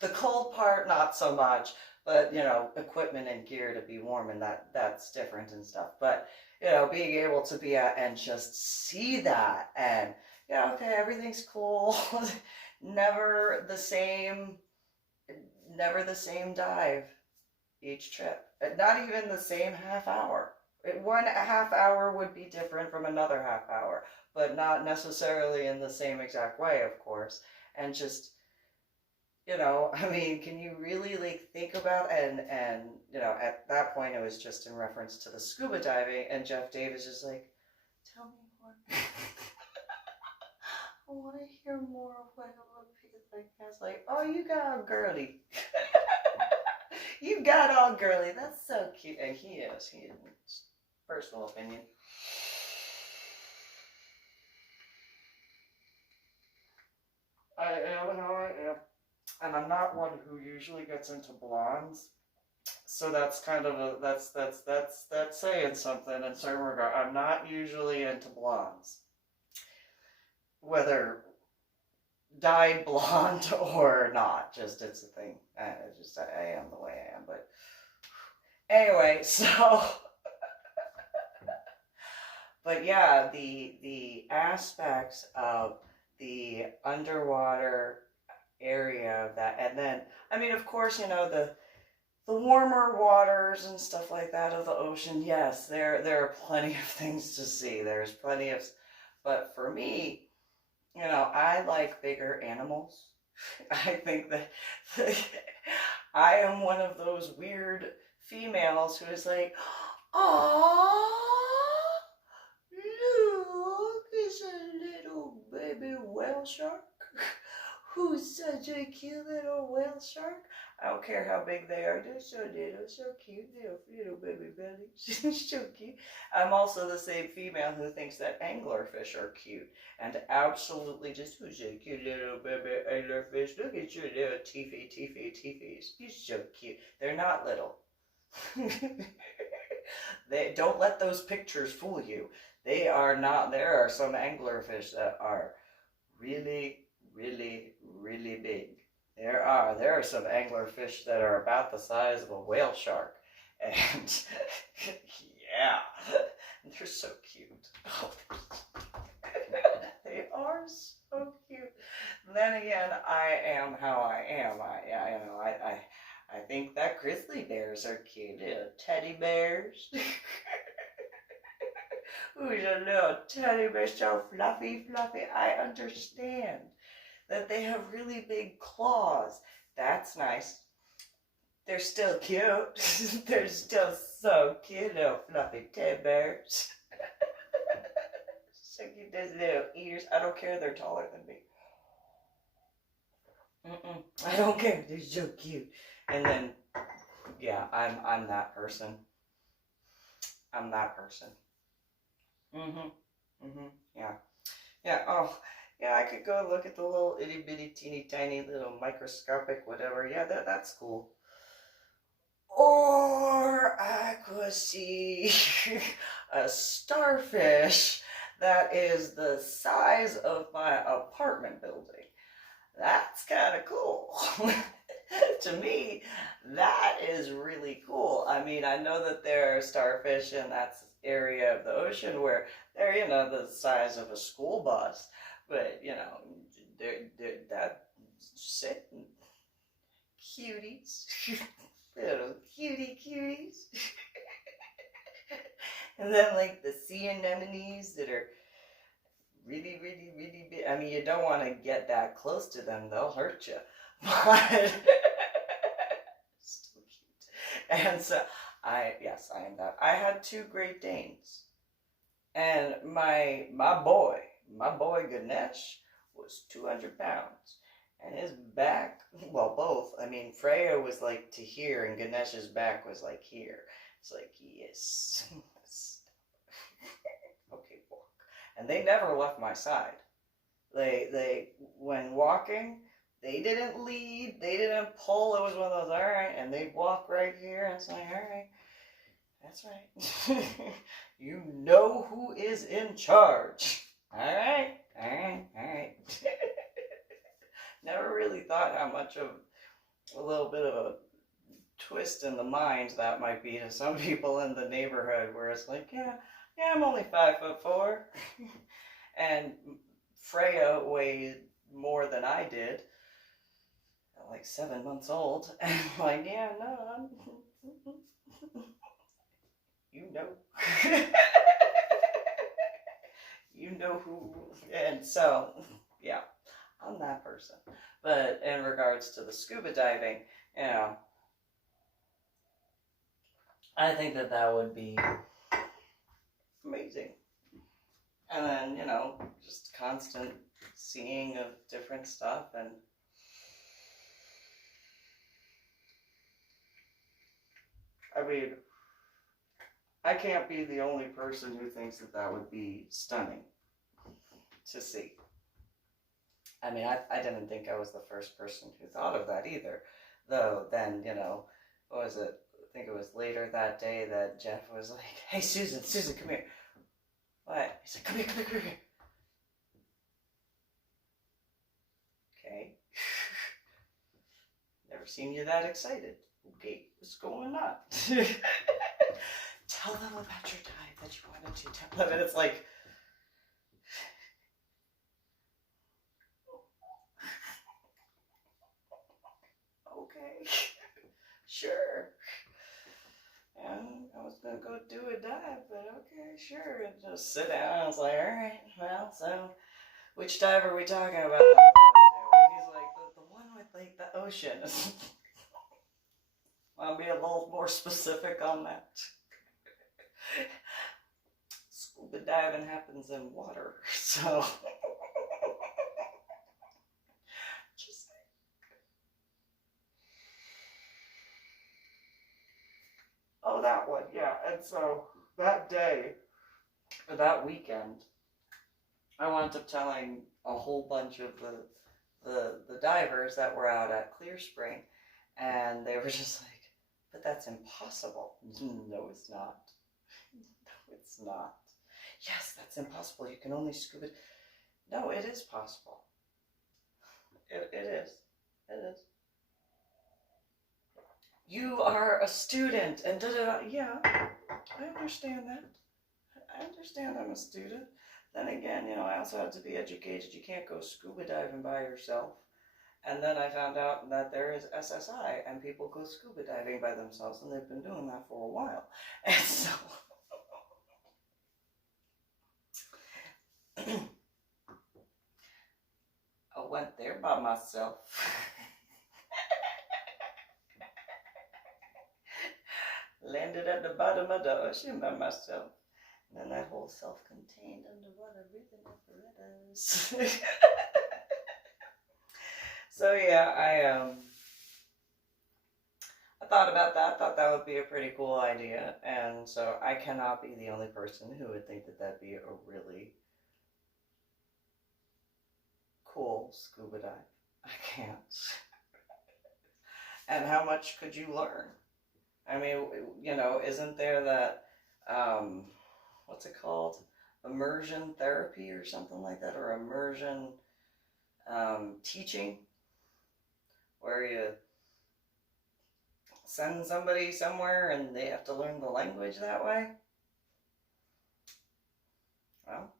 The cold part, not so much, but, equipment and gear to be warm, and that's different and stuff. But, being able to be at and just see that, and, okay, everything's cool. never the same, never the same dive each trip. Not even the same half hour. One half hour would be different from another half hour, but not necessarily in the same exact way, of course. And just, I mean, can you really like think about, and at that point it was just in reference to the scuba diving, and Jeff Davis is like, tell me more. I want to hear more of what it would be like. I was like, oh, you got all girly. You got all girly. That's so cute. And he is. Personal opinion. I am how I am. And I'm not one who usually gets into blondes. So that's kind of that's saying something in certain regard. I'm not usually into blondes. Whether dyed blonde or not, just it's a thing. I am the way I am. But anyway, so but yeah, the aspects of the underwater area of that, and then I mean, of course, the warmer waters and stuff like that of the ocean. Yes, there are plenty of things to see. There's plenty of, but for me, I like bigger animals. I think that I am one of those weird females who is like, "Aww, look, it's a little baby whale shark. Who's such a cute little whale shark? I don't care how big they are. They're so little, so cute. Little baby bellies. So cute." I'm also the same female who thinks that anglerfish are cute. And absolutely just, who's a cute little baby anglerfish? Look at your little teethies. You're so cute. They're not little. Don't let those pictures fool you. They are not. There are some anglerfish that are really, really, really big. There are some anglerfish that are about the size of a whale shark, and yeah, they're so cute. They are so cute. Then again, I am how I am. I think that grizzly bears are cute. Little teddy bears. Who's a little teddy bear, so fluffy. I understand that they have really big claws. That's nice. They're still cute. They're still so cute, little fluffy teddy bears. So cute, those little ears. I don't care, they're taller than me. I don't care, they're so cute. And then, yeah, I'm that person. I'm that person. Yeah, oh, yeah, I could go look at the little itty bitty teeny tiny little microscopic whatever. Yeah, that's cool. Or I could see a starfish that is the size of my apartment building. That's kind of cool. To me, that is really cool. I mean, I know that there are starfish in that area of the ocean where they're, the size of a school bus, but, they're that sick cuties, little cuties. And then, like, the sea anemones that are really, really, really big. I mean, you don't want to get that close to them. They'll hurt you. But still cute. And so, I am that. I had 2 Great Danes. And my boy Ganesh was 200 pounds. And his back, well, both. I mean, Freya was like to here, and Ganesh's back was like here. It's like, yes. Okay, walk. And they never left my side. They when walking, they didn't lead, they didn't pull. It was one of those, all right, and they'd walk right here, and it's like, all right, that's right. You know who is in charge. All right. Never really thought how much of a little bit of a twist in the mind that might be to some people in the neighborhood, where it's like, yeah, I'm only 5'4", and Freya weighed more than I did, at like 7 months old, and I'm like, yeah, no, you know. You know who, and so, yeah, I'm that person. But in regards to the scuba diving, you know, I think that that would be amazing. And then, you know, just constant seeing of different stuff. And I mean, I can't be the only person who thinks that that would be stunning to see. I mean, I didn't think I was the first person who thought of that either. Though then, you know, what was it? I think it was later that day that Jeff was like, hey, Susan, come here. What? He said, come here. Okay. Never seen you that excited. Okay, what's going on? Tell them about your dive that you wanted to tell them. And it's like, okay, sure. And I was going to go do a dive, but okay, sure. And just sit down. I was like, all right, well, so which dive are we talking about? And he's like, the one with like the ocean. I'll be a little more specific on that. Scuba diving happens in water, so just oh, that one, yeah. And so that day, or that weekend, I wound up telling a whole bunch of the divers that were out at Clear Spring, and they were just like, but that's impossible. No, it's not. No, it's not. Yes, that's impossible. You can only scuba. No, it is possible. It is. It is. You are a student, and da-da-da. Yeah, I understand that. I understand I'm a student. Then again, you know, I also have to be educated. You can't go scuba diving by yourself. And then I found out that there is SSI, and people go scuba diving by themselves, and they've been doing that for a while. And so I went there by myself. Landed at the bottom of the ocean by myself. And then that whole self-contained underwater breathing apparatus. So yeah, I thought about that. Thought that would be a pretty cool idea, and so I cannot be the only person who would think that that'd be a really cool scuba dive. I can't. And how much could you learn? I mean, you know, isn't there that what's it called? Immersion therapy or something like that, or immersion teaching, where you send somebody somewhere and they have to learn the language that way? Well,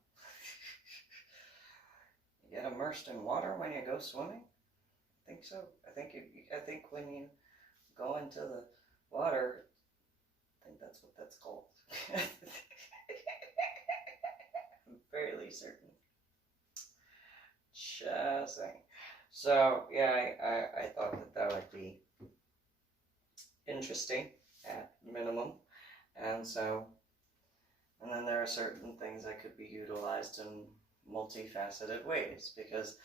you get immersed in water when you go swimming? I think so. I think when you go into the water, I think that's what that's called. I'm fairly certain. Just saying. So yeah, I thought that that would be interesting at minimum, and so, and then there are certain things that could be utilized in multifaceted ways, because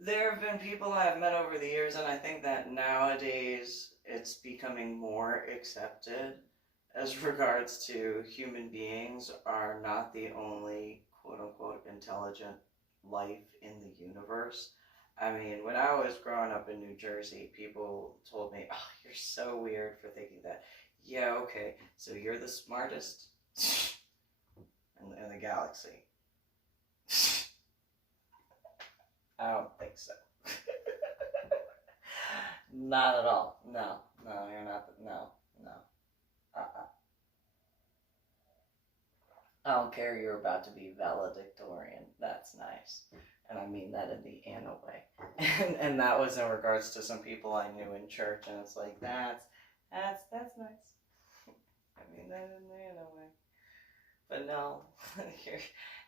there have been people I've met over the years, and I think that nowadays it's becoming more accepted as regards to human beings are not the only quote-unquote intelligent life in the universe. I mean, when I was growing up in New Jersey, people told me, oh, you're so weird for thinking that. Yeah, okay, so you're the smartest in the galaxy. I don't think so. Not at all. No, you're not. No. I don't care you're about to be valedictorian. That's nice. And I mean that in the Anna way. And that was in regards to some people I knew in church, and it's like, that's nice. I mean that in the Anna way. But no,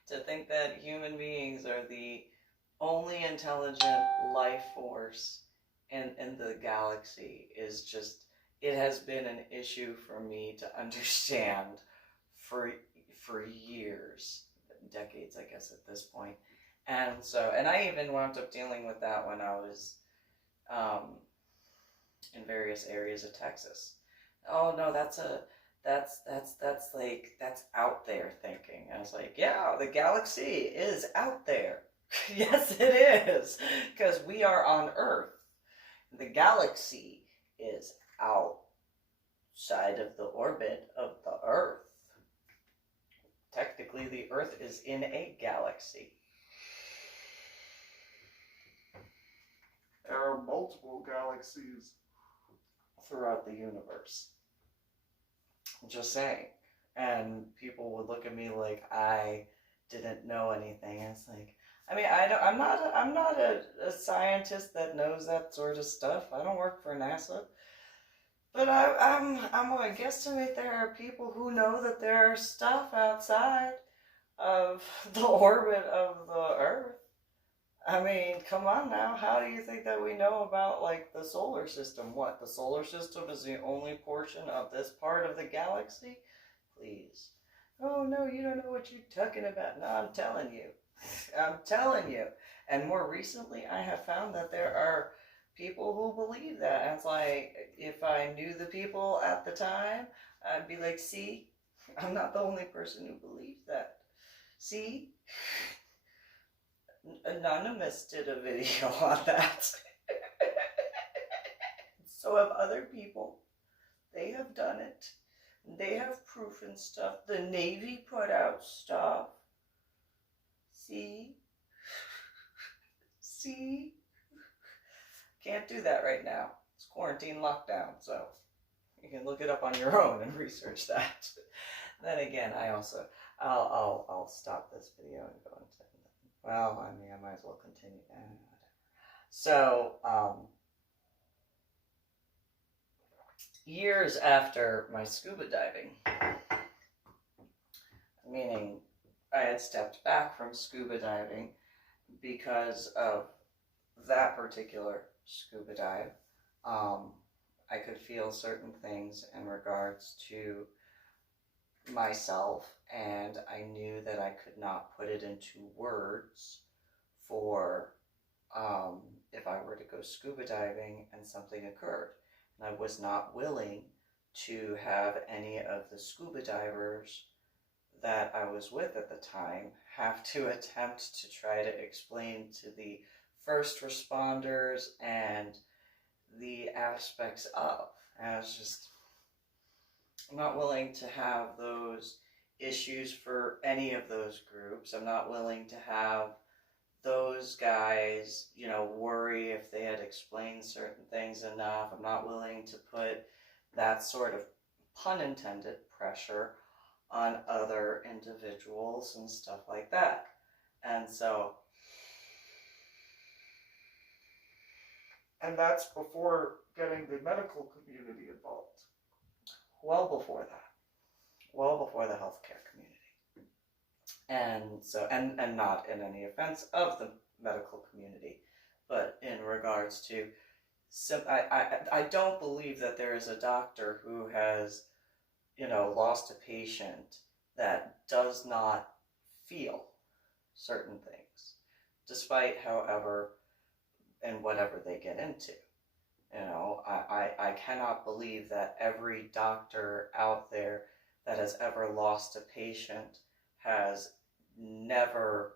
to think that human beings are the only intelligent life force in the galaxy is just, it has been an issue for me to understand for years, decades, I guess, at this point. And so, and I even wound up dealing with that when I was in various areas of Texas. Oh no, that's out there thinking. And I was like, yeah, the galaxy is out there. Yes, it is, because we are on Earth. The galaxy is outside of the orbit of the Earth. Technically, the Earth is in a galaxy. There are multiple galaxies throughout the universe. Just saying. And people would look at me like I didn't know anything. And it's like, I mean, I'm not a scientist that knows that sort of stuff. I don't work for NASA. But I'm going to guesstimate there are people who know that there are stuff outside of the orbit of the Earth. I mean, come on now. How do you think that we know about, like, the solar system? What, the solar system is the only portion of this part of the galaxy? Please. Oh, no, you don't know what you're talking about. No, I'm telling you. I'm telling you. And more recently, I have found that there are people who believe that. And it's like, if I knew the people at the time, I'd be like, see, I'm not the only person who believes that. See? Anonymous did a video on that. So have other people. They have done it. They have proof and stuff. The Navy put out stuff. See? See? Can't do that right now. It's quarantine lockdown, so you can look it up on your own and research that. Then again, I'll stop this video and go into, well, I mean, I might as well continue. So, years after my scuba diving, meaning I had stepped back from scuba diving because of that particular scuba dive, I could feel certain things in regards to myself, and I knew that I could not put it into words for if I were to go scuba diving and something occurred. And I was not willing to have any of the scuba divers that I was with at the time have to attempt to try to explain to the first responders and the aspects of. And I was just, I'm not willing to have those issues for any of those groups. I'm not willing to have those guys, worry if they had explained certain things enough. I'm not willing to put that sort of, pun intended, pressure on other individuals and stuff like that. And so, and that's before getting the medical community involved. Well before that. Well before the healthcare community. And so, and not in any offense of the medical community, but in regards to, I don't believe that there is a doctor who has, lost a patient that does not feel certain things, despite however and whatever they get into. I cannot believe that every doctor out there that has ever lost a patient has never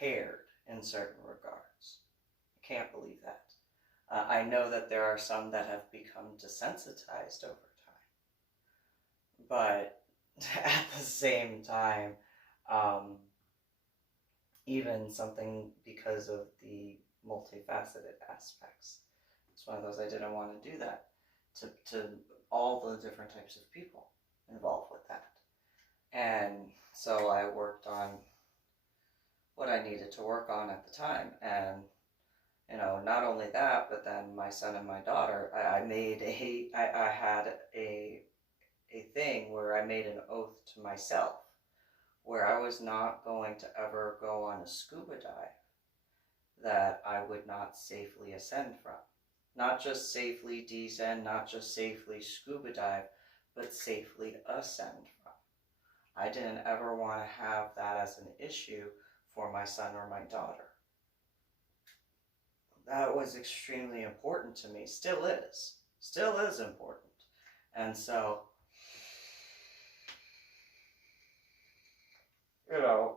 cared in certain regards. I can't believe that. I know that there are some that have become desensitized over time. But at the same time, even something because of the multifaceted aspects. It's one of those, I didn't want to do that to all the different types of people involved with that. And so I worked on what I needed to work on at the time. And, you know, not only that, but then my son and my daughter, I had a thing where I made an oath to myself where I was not going to ever go on a scuba dive that I would not safely ascend from. Not just safely descend, not just safely scuba dive, but safely ascend from. I didn't ever want to have that as an issue for my son or my daughter. That was extremely important to me. Still is important. And so, you know,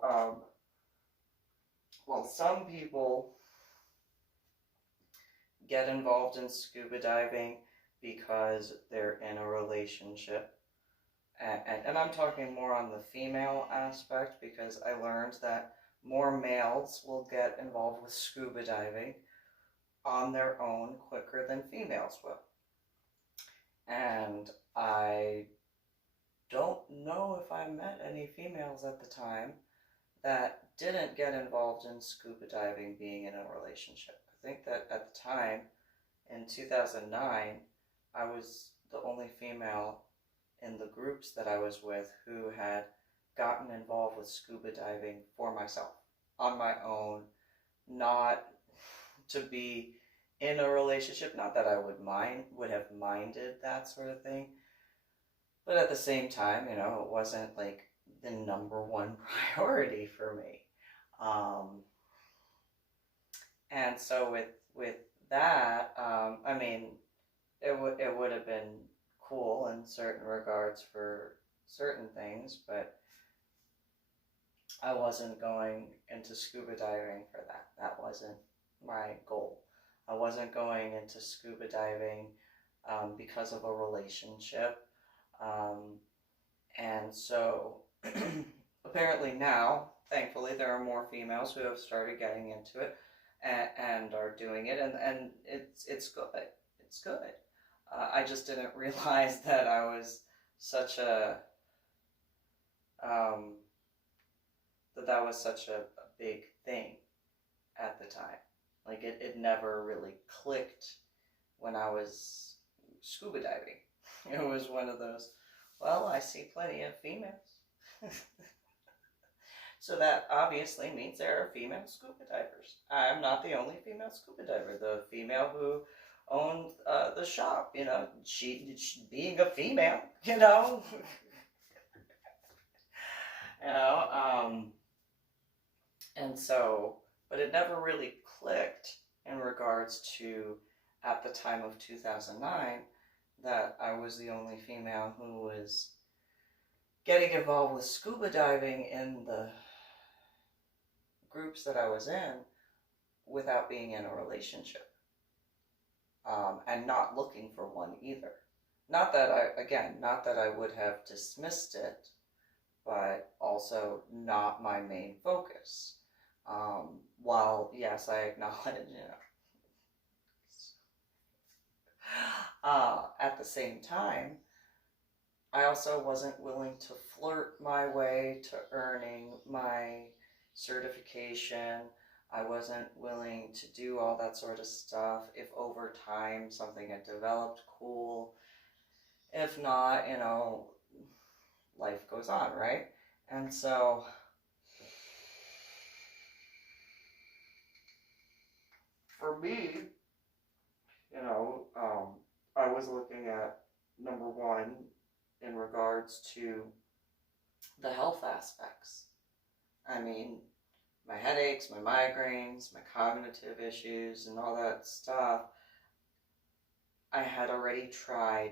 well, some people get involved in scuba diving because they're in a relationship. And I'm talking more on the female aspect, because I learned that more males will get involved with scuba diving on their own quicker than females will. And I don't know if I met any females at the time that didn't get involved in scuba diving being in a relationship. I think that at the time, in 2009, I was the only female in the groups that I was with who had gotten involved with scuba diving for myself, on my own, not to be in a relationship. Not that I would have minded that sort of thing, but at the same time, you know, it wasn't like the number one priority for me. And so with that, I mean, it would have been cool in certain regards for certain things, but I wasn't going into scuba diving for that. That wasn't my goal. I wasn't going into scuba diving because of a relationship. And so apparently now, thankfully, there are more females who have started getting into it and are doing it, and it's good. It's good. I just didn't realize that I was such a that was such a big thing at the time. Like it never really clicked when I was scuba diving. It was one of those, well, I see plenty of females. So that obviously means there are female scuba divers. I'm not the only female scuba diver. The female who owned the shop, you know, she being a female, you know, and so, but it never really clicked in regards to, at the time of 2009, that I was the only female who was getting involved with scuba diving in the groups that I was in without being in a relationship. And not looking for one either. Not that I would have dismissed it, but also not my main focus. While, yes, I acknowledge, you know, at the same time, I also wasn't willing to flirt my way to earning my certification. I wasn't willing to do all that sort of stuff. If over time something had developed, cool. If not, you know, life goes on, right? And so, for me, you know, I was looking at number one in regards to the health aspects. I mean, my headaches, my migraines, my cognitive issues, and all that stuff, I had already tried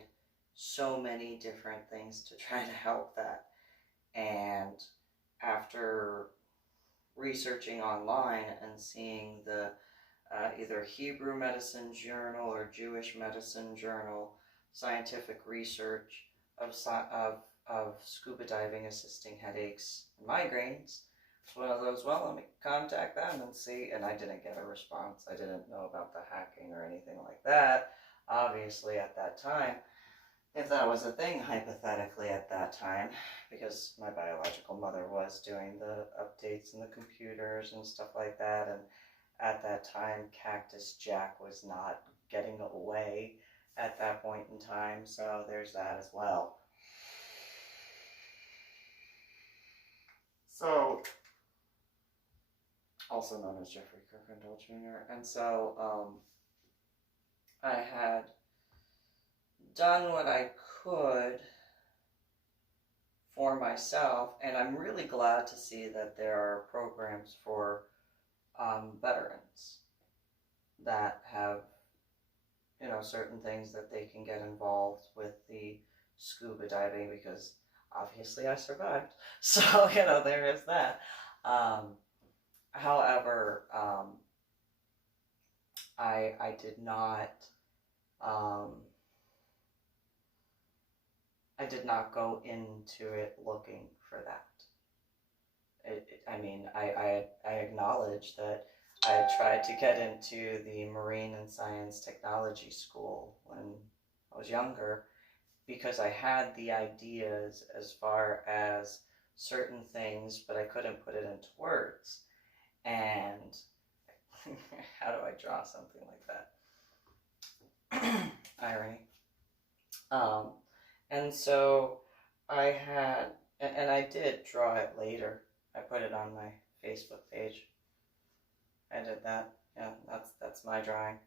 so many different things to try to help that. And after researching online and seeing the either Hebrew Medicine Journal or Jewish Medicine Journal scientific research of scuba diving assisting headaches and migraines, it's one of those, well, let me contact them and see. And I didn't get a response. I didn't know about the hacking or anything like that, obviously, at that time. if that was a thing hypothetically at that time, because my biological mother was doing the updates in the computers and stuff like that, and at that time Cactus Jack was not getting away at that point in time, so there's that as well. So, also known as Jeffrey Kirkendall Jr. And so, I had done what I could for myself, and I'm really glad to see that there are programs for veterans that have, you know, certain things that they can get involved with the scuba diving, because obviously I survived, so you know, there is that. However, I did not I did not go into it looking for that. I acknowledge that I had tried to get into the Marine and Science Technology School when I was younger, because I had the ideas as far as certain things, but I couldn't put it into words. And how do I draw something like that? Irony. And so I had, and I did draw it later. I put it on my Facebook page. I did that. Yeah, that's my drawing.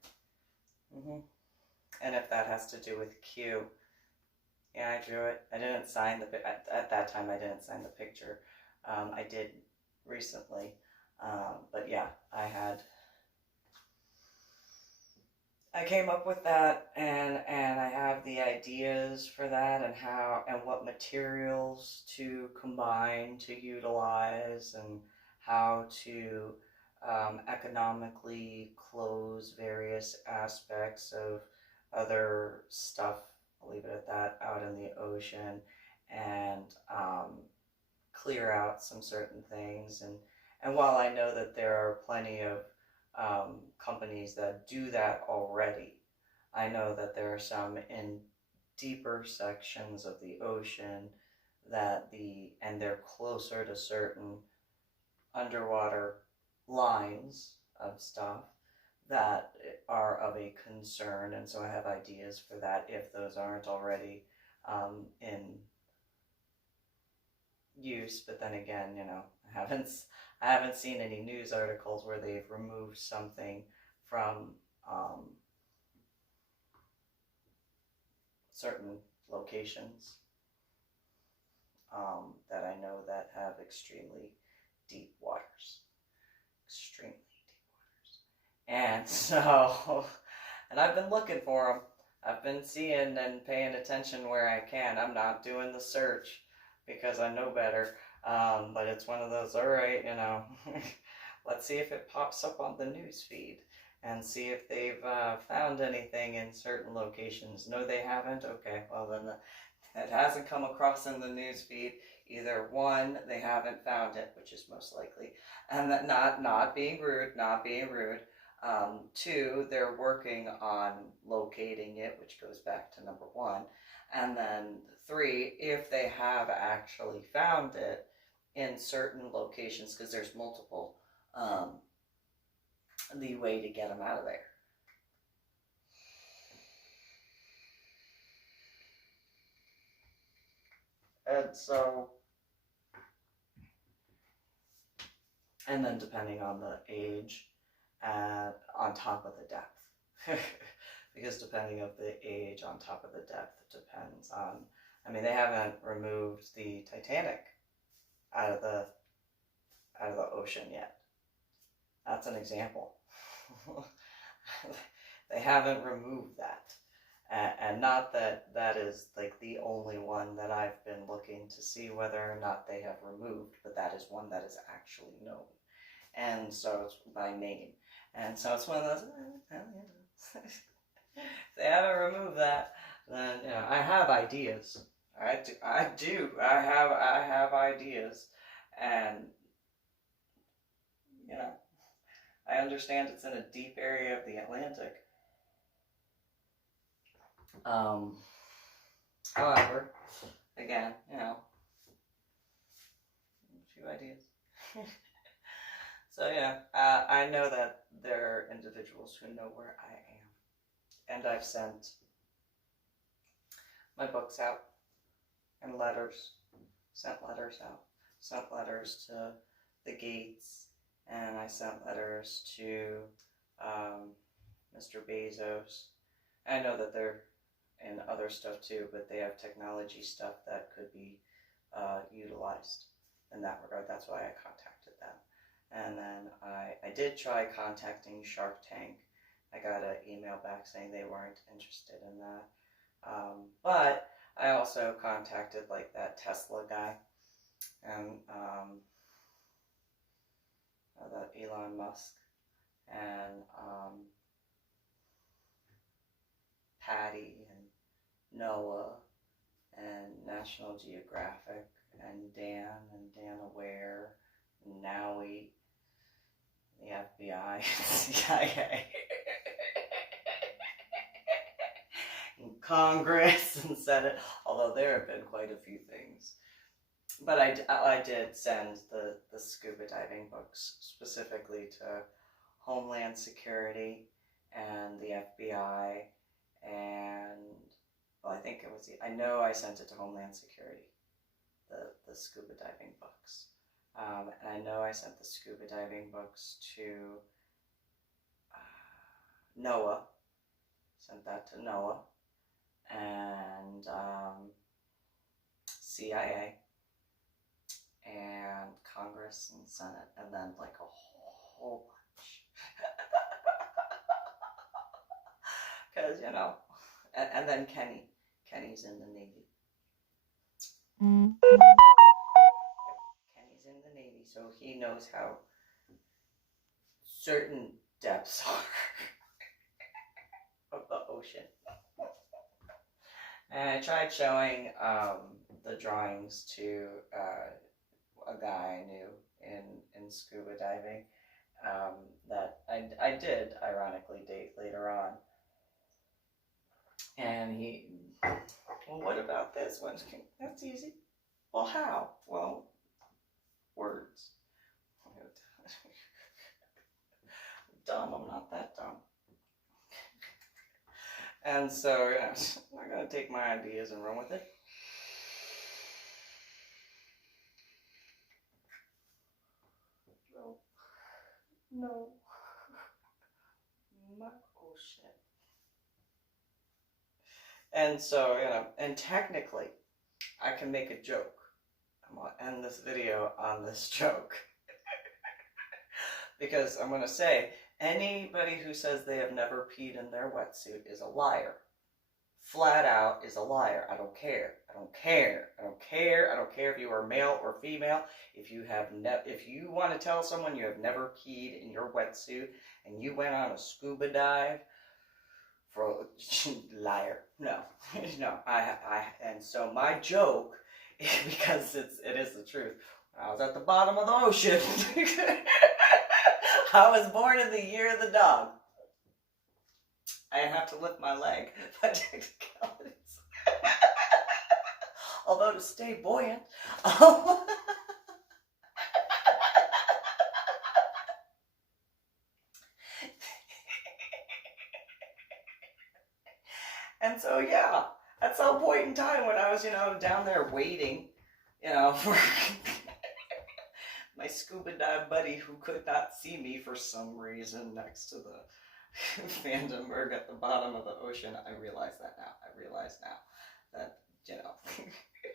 And if that has to do with Q, yeah, I drew it. I didn't sign at that time. I didn't sign the picture. I did recently, but yeah, I came up with that, and I have the ideas for that, and how and what materials to combine to utilize, and how to economically close various aspects of other stuff, I'll leave it at that, out in the ocean, and clear out some certain things. And while I know that there are plenty of companies that do that already, I know that there are some in deeper sections of the ocean and they're closer to certain underwater lines of stuff that are of a concern, and so I have ideas for that if those aren't already in use. But then again, you know, I haven't seen any news articles where they've removed something from certain locations that I know that have extremely deep waters. Extremely deep waters. And so, and I've been looking for them. I've been seeing and paying attention where I can. I'm not doing the search because I know better. But it's one of those, all right, you know, let's see if it pops up on the news feed and see if they've found anything in certain locations. No, they haven't? Okay, well then it hasn't come across in the news feed. Either one, they haven't found it, which is most likely, and that not being rude. Two, they're working on locating it, which goes back to number one. And then three, if they have actually found it in certain locations, because there's multiple, the way to get them out of there. and so, And then depending on the age, on top of the depth. Because depending of the age on top of the depth, it depends on, I mean, they haven't removed the Titanic out of the ocean yet. That's an example. They haven't removed that. And not that that is like the only one that I've been looking to see whether or not they have removed, but that is one that is actually known. And so it's by name. And so it's one of those, well, you know, if they haven't removed that, then, you know, I have ideas. I have ideas. And, you know, I understand it's in a deep area of the Atlantic. However, again, you know, a few ideas. So, yeah, I know that there are individuals who know where I am. And I've sent my books out and letters. Sent letters out. Sent letters to the Gates. And I sent letters to Mr. Bezos. I know that they're in other stuff too, but they have technology stuff that could be utilized in that regard. That's why I contacted them. And then I did try contacting Shark Tank. I got an email back saying they weren't interested in that. But I also contacted like that Tesla guy and that Elon Musk and Patty and Noah and National Geographic and Dan Aware and Nowie, the FBI, CIA, and Congress and Senate, although there have been quite a few things. But I did send the scuba diving books specifically to Homeland Security and the FBI and, well, I think it was, I know I sent it to Homeland Security, the scuba diving books. And I know I sent the scuba diving books to NOAA, sent that to NOAA, and CIA, and Congress and Senate, and then like a whole bunch. Because, you know, and then Kenny's in the Navy. Kenny's in the Navy, so he knows how certain depths are of the ocean. And I tried showing the drawings to a guy I knew in scuba diving that I did ironically date later on. And he, well, what about this one? That's easy. Well, how? Well, words. Dumb, I'm not that dumb. And so, yeah, I'm going to take my ideas and run with it. No. My ocean. And so, you know, and technically, I can make a joke. I'm going to end this video on this joke. Because I'm going to say, anybody who says they have never peed in their wetsuit is a liar. Flat out is a liar. I don't care. I don't care. I don't care. I don't care if you are male or female. If you have if you want to tell someone you have never peed in your wetsuit and you went on a scuba dive, for liar. No. No. And so my joke, because it is the truth. When I was at the bottom of the ocean, I was born in the year of the dog. I have to lift my leg by technicalities. Although to stay buoyant. And so, yeah, at some point in time when I was, you know, down there waiting, you know, for my scuba dive buddy who could not see me for some reason next to the Vandenberg at the bottom of the ocean. I realize that now. I realize now that, you know,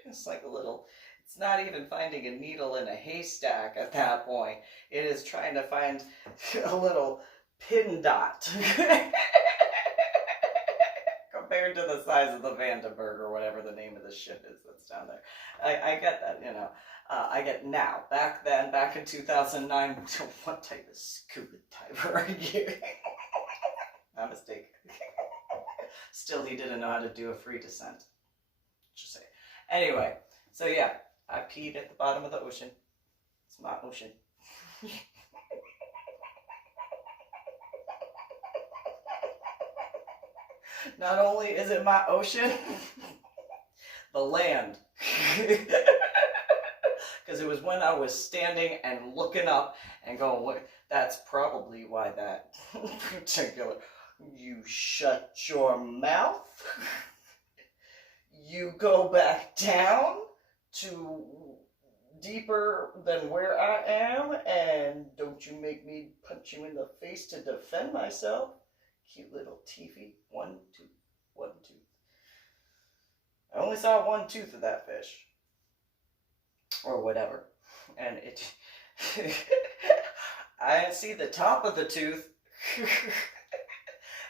it's like a little, it's not even finding a needle in a haystack at that point. It is trying to find a little pin dot compared to the size of the Vandenberg or whatever the name of the ship is that's down there. I get that, you know. I get now. Back then, back in 2009, what type of scuba diver are you? My mistake. Still, he didn't know how to do a free descent. Just say. Anyway, so yeah, I peed at the bottom of the ocean. It's my ocean. Not only is it my ocean, the land. Because it was when I was standing and looking up and going, what? That's probably why that particular, you shut your mouth, you go back down to deeper than where I am, and don't you make me punch you in the face to defend myself. Cute little teethy, one tooth. I only saw one tooth of that fish. Or whatever. And it, I didn't see the top of the tooth.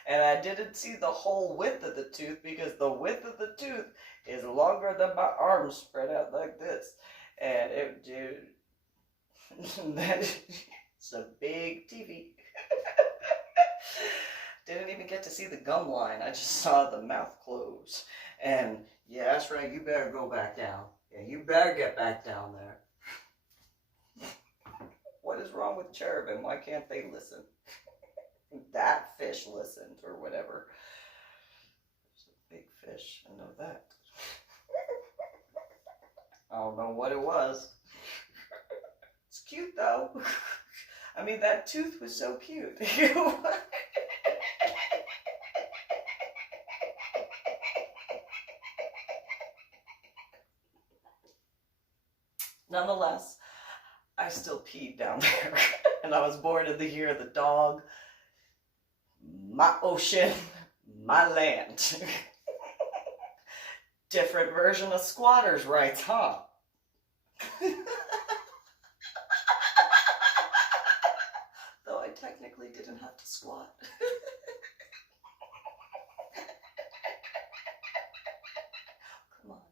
And I didn't see the whole width of the tooth, because the width of the tooth is longer than my arms spread out like this. And it, dude, it's a big TV. Didn't even get to see the gum line. I just saw the mouth close. And yeah, that's right, you better go back down. Yeah, you better get back down there. What is wrong with cherubim? Why can't they listen? That fish listened, or whatever. There's a big fish, I know that. I don't know what it was. It's cute though. I mean, that tooth was so cute. Nonetheless, I still peed down there. And I was born in the year of the dog. My ocean, my land. Different version of squatters' rights, huh? Though I technically didn't have to squat. Come on.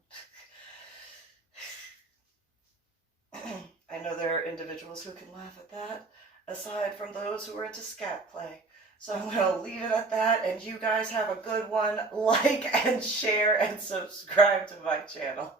I know there are individuals who can laugh at that, aside from those who are into scat play. So I'm going to leave it at that, and you guys have a good one. Like and share and subscribe to my channel.